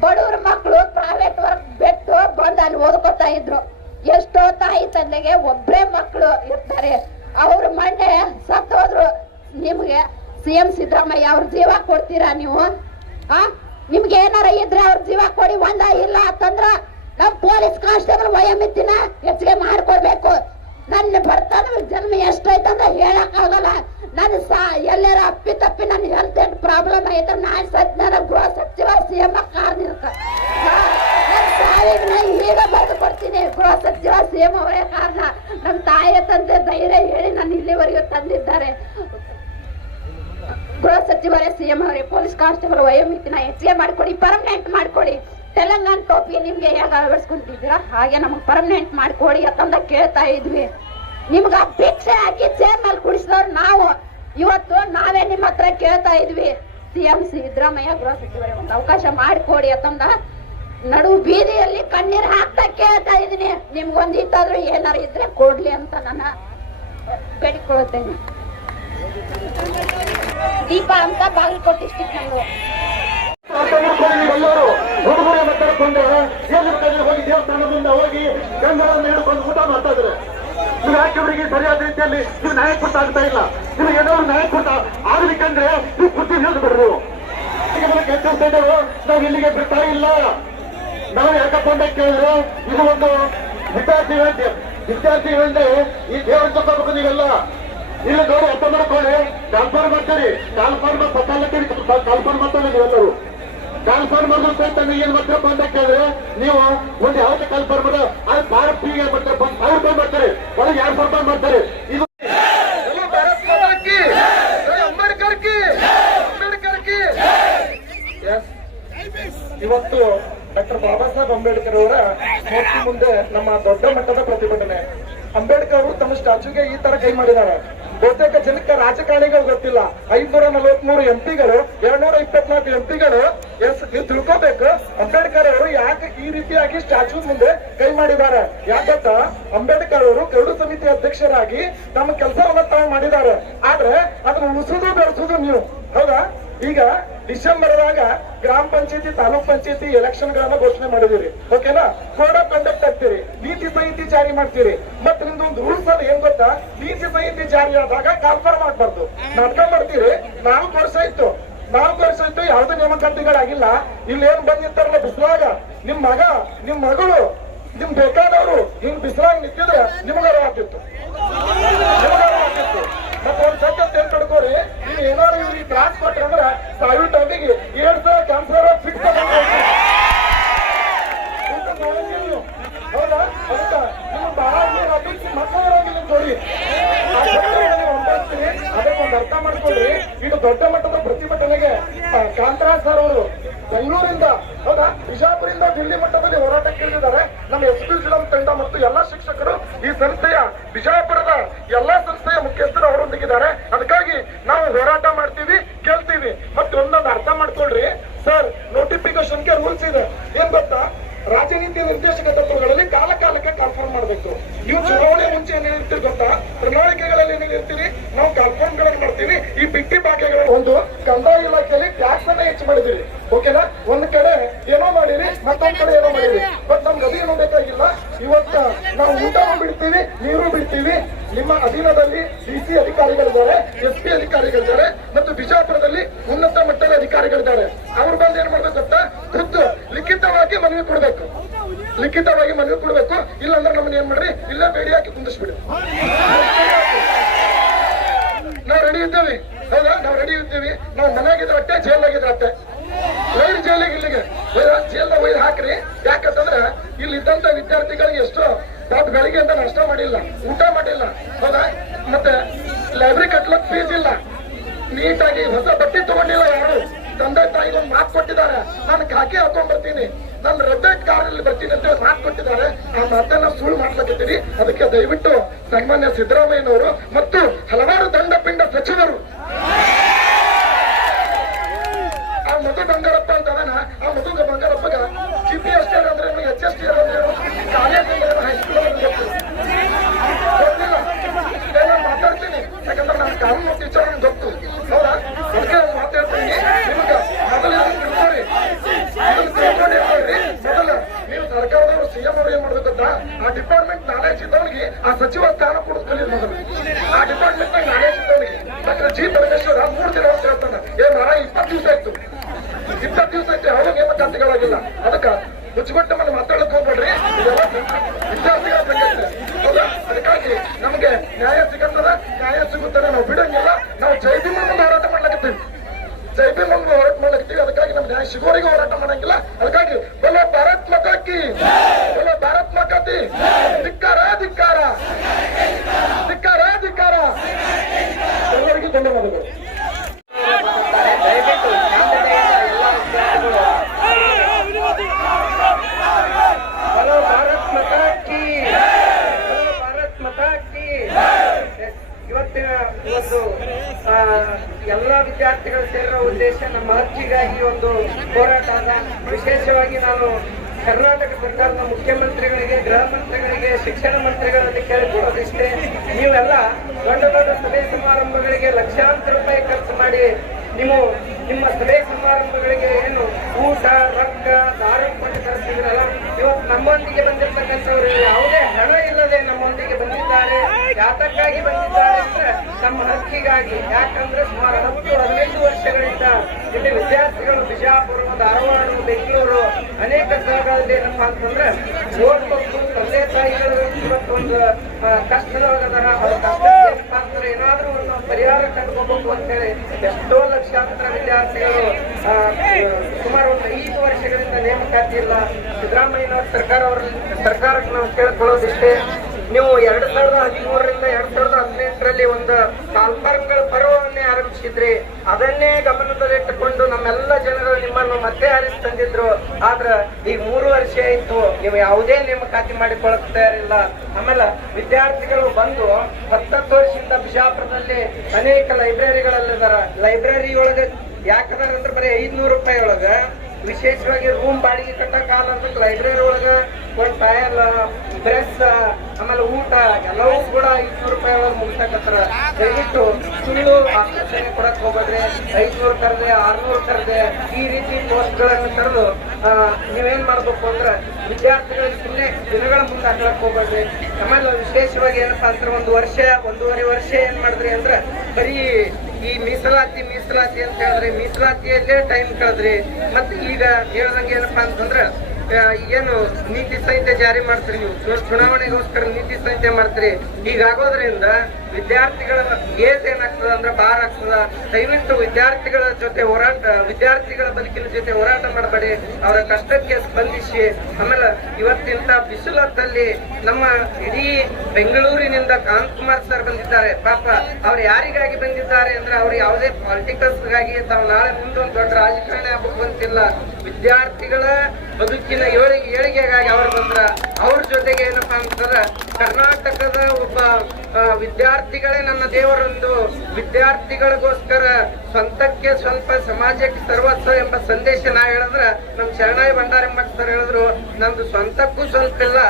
ಬಡವ್ರ ಮಕ್ಕಳು ಪ್ರೈವೇಟ್ ವರ್ಕ್ ಬಿಟ್ಟು ಬಂದು ಅಲ್ಲಿ ಓದ್ಕೋತಾ ಇದ್ರು. ಎಷ್ಟೋ ತಾಯಿ ತಂದೆಗೆ ಒಬ್ಬರೇ ಮಕ್ಕಳು ಇರ್ತಾರೆ. ಅವ್ರ ಮೊನ್ನೆ ಸತ್ತು ಹೋದ್ರು. ನಿಮ್ಗೆ ಸಿಎಂ ಸಿದ್ದರಾಮಯ್ಯ ಅವ್ರ ಜೀವ ಕೊಡ್ತೀರಾ ನೀವು? ನಿಮ್ಗೆ ಏನಾರ ಇದ್ರೆ ಅವ್ರ ಜೀವ ಕೊಡಿ. ಒಂದ ಇಲ್ಲ ಅಂತಂದ್ರ ನಮ್ ಪೊಲೀಸ್ ಕಾನ್ಸ್ಟೇಬಲ್ ವಯೋಮಿತಿನ ಹೆಚ್ಚಿಗೆ ಮಾಡ್ಕೊಡ್ಬೇಕು. ನನ್ನ ಬರ್ತಾನ ಜನ್ಮ ಎಷ್ಟೈತಂದ್ರೆ ಹೇಳಕ್ ಆಗಲ್ಲ. ನನ್ ಎಲ್ಲಾರ ಅಪ್ಪಿ ತಪ್ಪಿ ನನ್ ಹೆಲ್ತ್ ಪ್ರಾಬ್ಲಮ್ ಐತೆ, ನಾನ್ ಸದ್ಯ ಗೃಹ ಸಚಿವ ಸಿಎಂ ಕಾರಣ ಈಗ ಬರೆದು ಕೊಡ್ತೀನಿ. ಗೃಹ ಸಚಿವ ಸಿಎಂ ಅವರೇ ಕಾರಣ. ನಮ್ ತಾಯಿಯ ತಂದೆ ಧೈರ್ಯ ಹೇಳಿ ನಾನು ಇಲ್ಲಿವರೆಗೂ ತಂದಿದ್ದಾರೆ. ಗೃಹ ಸಚಿವರೇ ಸಿಎಂ ಅವರೇ ಪೊಲೀಸ್ ಕಾನ್ಸ್ಟೇಬಲ್ ವಯೋಮಿತಿನ ಹೆಚ್ಚಿಗೆ ಮಾಡ್ಕೊಡಿ, ಪರ್ಮನೆಂಟ್ ಮಾಡ್ಕೊಡಿ. ತೆಲಂಗಾಣ ಟೋಪಿ ನಿಮ್ಗೆ ಹೇಗೆ ಅಳವಡಿಸ್ಕೊಂಡಿದ್ದೀರಾ ಹಾಗೆ ನಮಗ್ ಪರ್ಮನೆಂಟ್ ಮಾಡ್ಕೊಡಿ ಅಂತಂದ ಕೇಳ್ತಾ ಇದ್ವಿ. ನಿಮ್ಗ ಭಿಕ್ಷೆ ಹಾಕಿ ಚೇರ್ ಮೇಲೆ ಕುಡಿಸಿದವ್ರು ನಾವು. ಇವತ್ತು ನಾವೇ ನಿಮ್ಮ ಹತ್ರ ಕೇಳ್ತಾ ಇದ್ವಿ, ಸಿಎಂ ಸಿದ್ದರಾಮಯ್ಯ ಗೃಹ ಸಚಿವರೇ ಒಂದು ಅವಕಾಶ ಮಾಡಿಕೊಡಿ ಅಂತಂದ ನಡು ಬೀದಿಯಲ್ಲಿ ಕಣ್ಣೀರ್ ಹಾಕ್ತಾ ಕೇಳ್ತಾ ಇದೀನಿ. ನಿಮ್ಗೊಂದಿತ್ತಾದ್ರೂ ಏನಾರ ಇದ್ರೆ ಕೊಡ್ಲಿ ಅಂತ ನನ್ನ ಬೇಡಿಕೊಳ್ಳುತ್ತೇನೆ. ದೀಪ ಅಂತ ಬಾಗಲಕೋಟೆ ಡಿಸ್ಟ್ರಿಕ್ಟ್ ನಮ್ದು. ಎಲ್ಲರೂ ಹುಡುಗರನ್ನ ಕರ್ಕೊಂಡು ಹೋಗಿ ದೇವಸ್ಥಾನದಿಂದ ಹೋಗಿ ಗಂಗಾಳನ್ನು ಹಿಡ್ಕೊಂಡು ಊಟ ಮಾಡ್ತಾ ಇದ್ರೆ ನೀವು ಯಾಕೆ ಸರಿಯಾದ ರೀತಿಯಲ್ಲಿ ನೀವು ನ್ಯಾಯ ಕೊಟ್ಟ ಆಗ್ತಾ ಇಲ್ಲ. ನಿಮ್ಗೆ ಏನಾದ್ರು ನ್ಯಾಯ ಕೊಟ್ಟ ಆಗ್ಲಿಕ್ಕಂದ್ರೆ ನೀವು ಬುದ್ಧಿ ಹೇಳ್ಬಿಡ್ರು. ನಾವು ಇಲ್ಲಿಗೆ ಬಿಡ್ತಾ ಇಲ್ಲ. ನಾವು ಯಾಕಪ್ಪ ಅಂತ ಕೇಳಿದ್ರೆ ಇದು ಒಂದು ವಿದ್ಯಾರ್ಥಿ ಅಂದ್ರೆ ಈ ದೇವರ ತಗೋಬೇಕು. ನೀವೆಲ್ಲ ಇಲ್ಲಿ ನೋಡಿ ಅರ್ಥ ಮಾಡ್ಕೊಳ್ಳಿ. ಕಾಲ್ಫಾರ್ ಮಾಡ್ತೀರಿ, ಕಾಲ್ಫಾರ್ ಕಾಲ್ಫಾರ್ ಮಾಡ್ತಾರೆ ನೀವೆಲ್ಲರೂ. ಕಾಲ್ಫಾರ್ ಮಾಡಿದ್ರು ಸಹಿತ ಏನ್ ಮಾಡ್ತೀರಪ್ಪ ಅಂತ ಕೇಳಿದ್ರೆ ನೀವು ಒಂದು ಯಾವ್ದು ಕಾಲ್ಫಾರ್ ಮಾಡೋ ಅದು ಭಾರತ್ ಫ್ರೀಗೆ ಮಾಡ್ತಾರೆ. 1,000 ರೂಪಾಯಿ ಮಾಡ್ತಾರೆ, ಒಳಗೆ 200 ರೂಪಾಯಿ ಮಾಡ್ತಾರೆ. ಇದು ಇವತ್ತು ಡಾಕ್ಟರ್ ಬಾಬಾ ಸಾಹೇಬ್ ಅಂಬೇಡ್ಕರ್ ಅವರ ಮೂರ್ತಿ ಮುಂದೆ ನಮ್ಮ ದೊಡ್ಡ ಮಟ್ಟದ ಪ್ರತಿಭಟನೆ. ಅಂಬೇಡ್ಕರ್ ಅವರು ತಮ್ಮ ಸ್ಟ್ಯಾಚ್ಯೂಗೆ ಈ ತರ ಕೈ ಮಾಡಿದ್ದಾರೆ. ಬಹುತೇಕ ಜನಕ್ಕೆ ರಾಜಕಾರಣಿಗಳು ಗೊತ್ತಿಲ್ಲ. 543 ಎಂಪಿಗಳು, 224 ಎಂಪಿಗಳು. ನೀವು ತಿಳ್ಕೋಬೇಕು ಅಂಬೇಡ್ಕರ್ ಅವರು ಯಾಕೆ ಈ ರೀತಿಯಾಗಿ ಸ್ಟ್ಯಾಚ್ಯೂ ಮುಂದೆ ಕೈ ಮಾಡಿದ್ದಾರೆ. ಯಾಕಂತ ಅಂಬೇಡ್ಕರ್ ಅವರು ಗರುಡ ಸಮಿತಿ ಅಧ್ಯಕ್ಷರಾಗಿ ತಮ್ಮ ಕೆಲಸವನ್ನ ತಾವು ಮಾಡಿದ್ದಾರೆ. ಆದ್ರೆ ಅದನ್ನ ಉಳಿಸುದು ಬೆಳೆಸುದು ನೀವು. ಹೌದಾ? ಈಗ ಡಿಸೆಂಬರ್ದಾಗ ಗ್ರಾಮ ಪಂಚಾಯತಿ, ತಾಲೂಕ್ ಪಂಚಾಯತಿ ಎಲೆಕ್ಷನ್ ಗಳನ್ನ ಘೋಷಣೆ ಮಾಡಿದಿರಿ. ಓಕೆನಾ? ಕೋಡ್ ಆಫ್ ಕಂಡಕ್ಟ್ ಆಗ್ತೀರಿ, ನೀತಿ ಸಂಹಿತೆ ಜಾರಿ ಮಾಡ್ತೀರಿ. ಮತ್ತೆ ನಿಮ್ದೊಂದು ರೂಲ್ಸ್ ಅಲ್ಲಿ ಏನ್ ಗೊತ್ತಾ? ನೀತಿ ಸಂಹಿತೆ ಜಾರಿ ಆದಾಗ ಕಾಲ್ಫಾರ್ ಮಾಡ್ಬಾರ್ದು. ನಾಟಕ ಮಾಡ್ತೀರಿ. 4 ವರ್ಷ ಇತ್ತು 4 ವರ್ಷ ಇತ್ತು ಯಾವ್ದು ನೇಮಕಾತಿಗಳಾಗಿಲ್ಲ. ಇಲ್ಲಿ ಏನ್ ಬಂದಿರ್ತಾರಲ್ಲ ಬಿಸಿಲಾಗ ನಿಮ್ ಮಗ ನಿಮ್ ಮಗಳು ನಿಮ್ ಬೇಕಾದವರು ಹಿಂಗ್ ಬಿಸಿಲಾಗ ನಿಂತಿದ್ರೆ ನಿಮಗಾರ ಆಗ್ತಿತ್ತು. ಮತ್ತೆ ಒಂದ್ ಸತ್ಯ ತಿಳ್ಕೊಡ್ಕೋರಿ, ನೀವು ಏನಾದ್ರು ಇವ್ರಿಗೆ ತ್ರಾಸ್ ಕೊಟ್ರಂದ್ರ ಸಾವಿರ ಟೈಮಿಗೆ 7 ಸಾವಿರ ಕ್ಯಾನ್ಸರ್ ಫಿಕ್ಸ್ ಹೌದಾ? ಅದಕ್ಕ ನೀವು ಬಹಳ ಮಕ್ಕಳಿರಂಗಿಲ್ಲ ನೋಡಿ. ಅದಕ್ಕೊಂದು ಅರ್ಥ ಮಾಡ್ಕೊಳ್ರಿ. ಇದು ದೊಡ್ಡ ಮಟ್ಟದ ಪ್ರತಿಭಟನೆಗೆ ಕಾಂತರಾಜ್ ಸರ್ ಅವರು ಬೆಂಗಳೂರಿಂದ ಹೌದಾ ಬಿಜಾಪುರದಿಂದ ದಿಲ್ಲಿ ಮಟ್ಟದಲ್ಲಿ ಹೋರಾಟಕ್ಕೆ ಇಳಿದಿದ್ದಾರೆ. ನಮ್ಮ SP ಜಿಲ್ಲಾ ತಂಡ ಮತ್ತು ಎಲ್ಲಾ ಶಿಕ್ಷಕರು ಈ ಸಂಸ್ಥೆಯ ಬಿಜಾಪುರದ ಎಲ್ಲಾ ಸಂಸ್ಥೆಯ ಮುಖ್ಯಸ್ಥರು ಅವರೊಂದಿಗಿದ್ದಾರೆ. ಅದಕ್ಕಾಗಿ ನಾವು ಹೋರಾಟ ಮಾಡ್ತೀವಿ, ಕೇಳ್ತೀವಿ. ಮತ್ತೆ ಒಂದೊಂದು ಅರ್ಥ ಮಾಡ್ಕೊಳ್ರಿ ಸರ್, ನೋಟಿಫಿಕೇಶನ್ಗೆ ರೂಲ್ಸ್ ಇದೆ. ಏನ್ ಗೊತ್ತಾ, ರಾಜನೀತಿ ನಿರ್ದೇಶಕ ತತ್ವಗಳಲ್ಲಿ ಕಾಲಕ್ಕೆ ಕಾಲ್ಫಾರ್ಮ್ ಮಾಡಬೇಕು. ನೀವು ಚುನಾವಣೆ ಮುಂಚೆ ಏನ್ ಹೇಳಿರ್ತೀರಿ ಗೊತ್ತಾ, ಪ್ರಣಾಳಿಕೆಗಳಲ್ಲಿ ಏನ್ ಹೇಳಿರ್ತೀರಿ, ನಾವು ಕಾಲ್ಫಾರ್ಮ್ ಗಳನ್ನು ಮಾಡ್ತೀವಿ. ಈ ಬಿಟ್ಟಿ ಭಾಗ್ಯಗಳ ಒಂದು ಕಂದಾಯ ಇಲಾಖೆಯಲ್ಲಿ ಟ್ಯಾಕ್ಸ್ ಅನ್ನ ಹೆಚ್ಚು ಮಾಡಿದಿರಿ. ಓಕೆನಾ? ಒಂದ್ ಕಡೆ ಏನೋ ಮಾಡಿರಿ, ಮತ್ತೊಂದ್ ಕಡೆ ಏನೋ ಮಾಡಿರಿ. ಬಟ್ ನಮ್ಗೆ ಅದೇನು ಬೇಕಾಗಿಲ್ಲ. ಇವತ್ತ ನಾವು ಊಟನೂ ಬಿಡ್ತೀವಿ, ನೀರು ಬಿಡ್ತೀವಿ. ನಿಮ್ಮ ಅಧೀನದಲ್ಲಿ DC ಅಧಿಕಾರಿಗಳಿದ್ದಾರೆ, SP ಅಧಿಕಾರಿಗಳಿದ್ದಾರೆ ಮತ್ತು ಬಿಜಾಪುರದಲ್ಲಿ ಉನ್ನತ ಮಟ್ಟದ ಅಧಿಕಾರಿಗಳಿದ್ದಾರೆ. ಅವ್ರು ಬಂದು ಏನ್ ಮಾಡ್ಬೇಕು ಗೊತ್ತಾ, ಖುದ್ದು ಲಿಖಿತವಾಗಿ ಮನವಿ ಕೊಡ್ಬೇಕು. ಲಿಖಿತವಾಗಿ ಮನವಿ ಕೊಡ್ಬೇಕು. ಇಲ್ಲಾಂದ್ರೆ ನಮ್ಮನ್ನ ಏನ್ ಮಾಡ್ರಿ, ಇಲ್ಲೇ ಬೇಡಿ ಹಾಕಿ ಕುಂದಿಸ್ಬಿಡಿ. ನಾವು ರೆಡಿ ಇದ್ದೇವೆ ಹೌದಾ? ನಾವು ರೆಡಿ ಇದ್ದೀವಿ. ನಾವು ಮನೆಯಾಗಿದ್ರೆ ಅಟ್ಟೆ, ಜೈಲಾಗಿದ್ರೆ ಅಟ್ಟೆ. ಒಯ್ದು ಜೈಲಿಗೆ ಇಲ್ಲಿಗೆ ಜೈಲ್ನ ಒಯ್ದು ಹಾಕ್ರಿ. ಯಾಕಂತಂದ್ರೆ ಇಲ್ಲಿ ಇದ್ದಂತ ವಿದ್ಯಾರ್ಥಿಗಳಿಗೆ ಎಷ್ಟೋ ಪಾಪ ಬೆಳಿಗ್ಗೆಯಿಂದ ನಾಷ್ಟ ಮಾಡಿಲ್ಲ, ಊಟ ಮಾಡಿಲ್ಲ ಹೌದಾ? ಮತ್ತೆ ಲೈಬ್ರರಿ ಕಟ್ಲಕ್ ಫೀಸ್ ಇಲ್ಲ, ನೀಟಾಗಿ ಹೊಸ ಬಟ್ಟೆ ತಗೊಂಡಿಲ್ಲ ಯಾರು. ತಂದೆ ತಾಯಿ ಒಂದು ಮಾತು ಕೊಟ್ಟಿದ್ದಾರೆ, ನಾನು ಖಾಕಿ ಹಾಕೊಂಡ್ ಬರ್ತೀನಿ, ನಾನು ರೆಡ್ ಕಾರಲ್ಲಿ ಬರ್ತೀನಿ ಅಂತ ಮಾತು ಕೊಟ್ಟಿದ್ದಾರೆ. ಆ ಮಾತನ್ನ ಸುಳ್ಳು ಮಾಡ್ಲಕತ್ತೀರಿ. ಅದಕ್ಕೆ ದಯವಿಟ್ಟು ಸನ್ಮಾನ್ಯ ಸಿದ್ದರಾಮಯ್ಯನವರು ಮತ್ತು ಹಲವಾರು ದಂಡಪಿಂಡ ಸಚಿವರು, ಆ ಮಧು ಬಂಗಾರಪ್ಪ ಅಂತ ಅದನ್ನ, ಆ ಮಧು ಬಂಗಾರಪ್ಪಗ GPST ಅಂದ್ರೆ HST ಅಂದ್ರೆ ಕಾಲೇಜ್ ಹೈಸ್ಕೂಲ್ ಗೊತ್ತಿಲ್ಲ. ನಾನು ಮಾತಾಡ್ತೀನಿ, ಯಾಕಂದ್ರೆ ನಾನು ಕಾನೂನು ಟೀಚರ್ ಗೊತ್ತು ಹೌದಾ? ಅದಕ್ಕೆ ಮಾತಾಡ್ತೀನಿ. ನಿಮ್ಗ ಮೊದಲು ತಿಳ್ಕೊರಿ, ಮೊದಲ ನೀವು ಸರ್ಕಾರದವರು CM ಅವರು ಏನ್ ಮಾಡ್ಬೇಕಂತ, ಆ ಡಿಪಾರ್ಟ್ಮೆಂಟ್ ನಾಲೆಜ್ ಇದ್ದವನಿಗೆ ಆ ಸಚಿವ ಸ್ಥಾನ ಕೊಡೋದು ಕಲಿಯೋದು ಮೊದಲು. ಆ ಡಿಪಾರ್ಟ್ಮೆಂಟ್ ನಾಗ ನಾಲೆಜ್ ಇದ್ದವನಿಗೆ ಡಾಕ್ಟರ್ G. ಪರಮೇಶ್ವರ 3 ದಿನ ಅಂತ ಹೇಳ್ತಾನೆ. ಮರ 20 ದಿವಸ ಆಯ್ತು, 20 ದಿವಸ ಆಯ್ತು, ಅವಾಗ ನೇಮಕಾತಿಗಳಾಗಿಲ್ಲ. ಅದಕ್ಕ ಮುಚ್ಚುಗೊಟ್ಟ ಮೇಲೆ ಮಾತಾಡಕ್ ಹೋಗ್ಬೇಡ್ರಿ. ಇದೆಲ್ಲ ವಿದ್ಯಾರ್ಥಿಗಳ ಬಗ್ಗೆ ಹೌದಾ? ಅದಕ್ಕಾಗಿ ನಮ್ಗೆ ನ್ಯಾಯ ಸಿಗತ್ತದ, ನ್ಯಾಯ ಸಿಗುತ್ತದೆ. ನಾವು ಬಿಡಂಗಿಲ್ಲ. ನಾವು ಜೈ ಭೀಮ್ ಮುಂದೆ ಹೋರಾಟ ಮಾಡ್ಲಕತ್ತೀವಿ, ಜೈ ಭೀಮ್ ಮುಂದೆ ಹೋರಾಟ ಮಾಡ್ಲಕತ್ತೀವಿ. ಅದಕ್ಕಾಗಿ ನಮ್ಗೆ ನ್ಯಾಯ ಸಿಗೋರಿಗೆ ಹೋರಾಟ ಮಾಡಂಗಿಲ್ಲ. ಅದಕ್ಕಾಗಿ ಬಲೋ ಭಾರತ್ ಮಾತಾ ಕಿ, ಬಲೋ ಭಾರತ್ ಮಾತಾ ಕಿ. ಧಿಕ್ಕಾರ ಧಿಕ್ಕಾರ ಧಿಕ್ಕಾರ ಧಿಕ್ಕಾರ. ಎಲ್ಲರಿಗೂ ಧನ್ಯವಾದಗಳು. ಹಲೋ ಭಾರತ್ ಮಾತಾ ಕಿ, ಭಾರತ್ ಮಾತಾ ಕಿ. ಇವತ್ತು ಎಲ್ಲಾ ವಿದ್ಯಾರ್ಥಿಗಳು ಸೇರಿರೋ ಉದ್ದೇಶ ನಮ್ಮ ಅರ್ಜಿಗಾಗಿ ಒಂದು ಹೋರಾಟ ಅದ. ವಿಶೇಷವಾಗಿ ನಾನು ಕರ್ನಾಟಕ ಸರ್ಕಾರದ ಮುಖ್ಯಮಂತ್ರಿಗಳಿಗೆ, ಗೃಹ ಮಂತ್ರಿಗಳಿಗೆ, ಶಿಕ್ಷಣ ಮಂತ್ರಿಗಳಲ್ಲಿ ಕೇಳಿಕೊಳ್ಳೋದಿಷ್ಟೇ, ನೀವೆಲ್ಲ ದೊಡ್ಡ ದೊಡ್ಡ ಸಭೆ ಸಮಾರಂಭಗಳಿಗೆ ಲಕ್ಷಾಂತರ ರೂಪಾಯಿ ಖರ್ಚು ಮಾಡಿ ನಿಮ್ಮ ಸಭೆ ಸಮಾರಂಭಗಳಿಗೆ ಏನು ಊಟ, ರೊಕ್ಕ, ದಾರು ಕೊಟ್ಟು ಕರೆಸಿದ್ರಲ್ಲ, ಇವತ್ತು ನಮ್ಮೊಂದಿಗೆ ಬಂದಿರ್ತಕ್ಕಂಥವ್ರು ಯಾವುದೇ ಹಣ ಇಲ್ಲದೆ ನಮ್ಮೊಂದಿಗೆ ಬಂದಿದ್ದಾರೆ. ಯಾತಕ್ಕಾಗಿ ಬಂದಿದ್ದಾರೆ ಅಂದ್ರೆ ನಮ್ಮ ಹಕ್ಕಿಗಾಗಿ. ಯಾಕಂದ್ರೆ ಸುಮಾರು 10-15 ವರ್ಷಗಳಿಂದ ಇಲ್ಲಿ ವಿದ್ಯಾರ್ಥಿಗಳು ಬಿಜಾಪುರ, ಧಾರವಾಡ, ಬೆಂಗಳೂರು ಅನೇಕ ಸ್ಥಳಗಳಲ್ಲಿ ಏನಪ್ಪಾ ಅಂತಂದ್ರೆ ಓದ್ಬೇಕು, ತಂದೆ ತಾಯಿಗಳು ಇವತ್ತೊಂದು ಕಷ್ಟದೊಳಗದಾರ. ಅವ್ರ ಕಷ್ಟಕ್ಕೆ ಏನಾದ್ರೂ ಒಂದು ಪರಿಹಾರ ಕಂಡುಕೋಬೇಕು ಅಂತ ಹೇಳಿ ಎಷ್ಟೋ ಲಕ್ಷಾಂತರ ವಿದ್ಯಾರ್ಥಿಗಳು ಸುಮಾರು ಒಂದು 5 ವರ್ಷಗಳಿಂದ ನೇಮಕಾತಿ ಇಲ್ಲ. ಸಿದ್ದರಾಮಯ್ಯನವರ ಸರ್ಕಾರಕ್ಕೆ ನಾವು ಕೇಳ್ಕೊಳ್ಳೋದಿಷ್ಟೇ, ನೀವು 2013ರಿಂದ 2018ರಲ್ಲಿ ಒಂದು ಕಾಲ್ಫಾರ್ಮ್ಗಳ ಪರ್ವವನ್ನೇ ಆರಂಭಿಸಿದ್ರಿ. ಅದನ್ನೇ ಗಮನದಲ್ಲಿಟ್ಟುಕೊಂಡು ನಮ್ಮೆಲ್ಲ ಜನರು ನಿಮ್ಮನ್ನು ಮತ್ತೆ ಆರಿಸಿ ತಂದಿದ್ರು. ಆದ್ರೆ ಈಗ 3 ವರ್ಷ ಆಯ್ತು, ನೀವು ಯಾವುದೇ ನೇಮಕಾತಿ ಮಾಡಿಕೊಳ್ಳಕ್ ತಯಾರಿಲ್ಲ. ಆಮೇಲೆ ವಿದ್ಯಾರ್ಥಿಗಳು ಬಂದು 10 ವರ್ಷದಿಂದ ಬಿಜಾಪುರದಲ್ಲಿ ಅನೇಕ ಲೈಬ್ರರಿಗಳಲ್ಲಿದಾರ. ಲೈಬ್ರರಿ ಒಳಗೆ ಯಾಕಂದ್ರೆ ಅಂದ್ರೆ ಬರೀ 500 ರೂಪಾಯಿ ಒಳಗ ವಿಶೇಷವಾಗಿ ರೂಮ್ ಬಾಡಿಗೆ ಕಟ್ಟಕಾಲ ಅಂತ ಲೈಬ್ರರಿ ಒಳಗ ಒಂದು ಫೈಲ್, ಬ್ರಷ್, ಆಮೇಲೆ ಊಟ ಎಲ್ಲವೂ ಕೂಡ 500 ರೂಪಾಯಿ ಒಳಗೆ ಮುಗಿಸಕತ್ತಾರ. ದಯವಿಟ್ಟು ಸುಳ್ಳು ಆಶ್ವಾಸನೆ ಕೊಡಕ್ ಹೋಗೋದ್ರೆ 500 ಕರೆದೆ, 600 ಕರೆದೆ ಈ ರೀತಿ ಪೋಸ್ಟ್ಗಳನ್ನು ತರದು ನೀವೇನ್ ಮಾಡ್ಬೇಕು ಅಂದ್ರೆ ವಿದ್ಯಾರ್ಥಿಗಳಿಗೆ ಸುಮ್ಮನೆ ದಿನಗಳ ಮುಂದೆ ಹಾಕ್ಲಕ್ ಹೋಗ್ಬೇಡ್ರಿ. ಆಮೇಲೆ ವಿಶೇಷವಾಗಿ ಏನಪ್ಪಾ ಅಂದ್ರೆ ಒಂದೂವರೆ ವರ್ಷ ಏನ್ ಮಾಡಿದ್ರಿ ಅಂದ್ರೆ ಬರೀ ಈ ಮೀಸಲಾತಿ ಅಂತ ಹೇಳಿದ್ರೆ ಮೀಸಲಾತಿಯಲ್ಲೇ ಟೈಮ್ ಕಳೆದ್ರಿ. ಮತ್ತೆ ಈಗ ಹೇಳ್ದಂಗೆ ಏನಪ್ಪಾ ಅಂತಂದ್ರ ಏನು ನೀತಿ ಸಂಹಿತೆ ಜಾರಿ ಮಾಡ್ತೀರಿ, ನೀವು ಚುನಾವಣೆಗೋಸ್ಕರ ನೀತಿ ಸಂಹಿತೆ ಮಾಡ್ತೀರಿ. ಹೀಗಾಗೋದ್ರಿಂದ ವಿದ್ಯಾರ್ಥಿಗಳ ಏಜ್ ಏನಾಗ್ತದ ಅಂದ್ರೆ ಬಾರ್ ಆಗ್ತದ. ದಯವಿಟ್ಟು ವಿದ್ಯಾರ್ಥಿಗಳ ಬದುಕಿನ ಜೊತೆ ಹೋರಾಟ ಮಾಡಬೇಡಿ, ಅವರ ಕಷ್ಟಕ್ಕೆ ಸ್ಪಂದಿಸಿ. ಆಮೇಲೆ ಇವತ್ತಿನ ಬಿಸಿಲತ್ತಲ್ಲಿ ನಮ್ಮ ಇಡೀ ಬೆಂಗಳೂರಿನಿಂದ ಕಾಂತಕುಮಾರ್ ಸರ್ ಬಂದಿದ್ದಾರೆ. ಪಾಪ ಅವ್ರು ಯಾರಿಗಾಗಿ ಬಂದಿದ್ದಾರೆ ಅಂದ್ರೆ ಅವ್ರು ಯಾವುದೇ ಪಾಲಿಟಿಕಲ್ಸ್ ಗಾಗಿ ತಾವು ನಾಳೆ ಮುಂದೊಂದು ದೊಡ್ಡ ರಾಜಕಾರಣಿ ಆಗ್ಬೇಕು ಅಂತಿಲ್ಲ. ವಿದ್ಯಾರ್ಥಿಗಳ ಬದುಕಿನ ಏಳಿಗೆಗಾಗಿ ಅವ್ರು ಬಂದ್ರ. ಅವ್ರ ಜೊತೆಗೆ ಏನಪ್ಪಾ ಅಂತಂದ್ರ ಕರ್ನಾಟಕದ ಒಬ್ಬ ವಿದ್ಯಾರ್ಥಿಗಳೇ ನನ್ನ ದೇವರೊಂದು, ವಿದ್ಯಾರ್ಥಿಗಳಿಗೋಸ್ಕರ ಸ್ವಂತಕ್ಕೆ ಸ್ವಲ್ಪ ಸಮಾಜಕ್ಕೆ ಸರ್ವಸ್ವ ಎಂಬ ಸಂದೇಶ ನಾ ಹೇಳಿದ್ರ ನಮ್ ಶರಣಾಯಿ ಭಂಡಾರಮ್ಮಕ್ಕ ಸರ್ ಹೇಳಿದ್ರು, ನಂದು ಸ್ವಂತಕ್ಕೂ ಸ್ವಲ್ಪ ಇಲ್ಲ,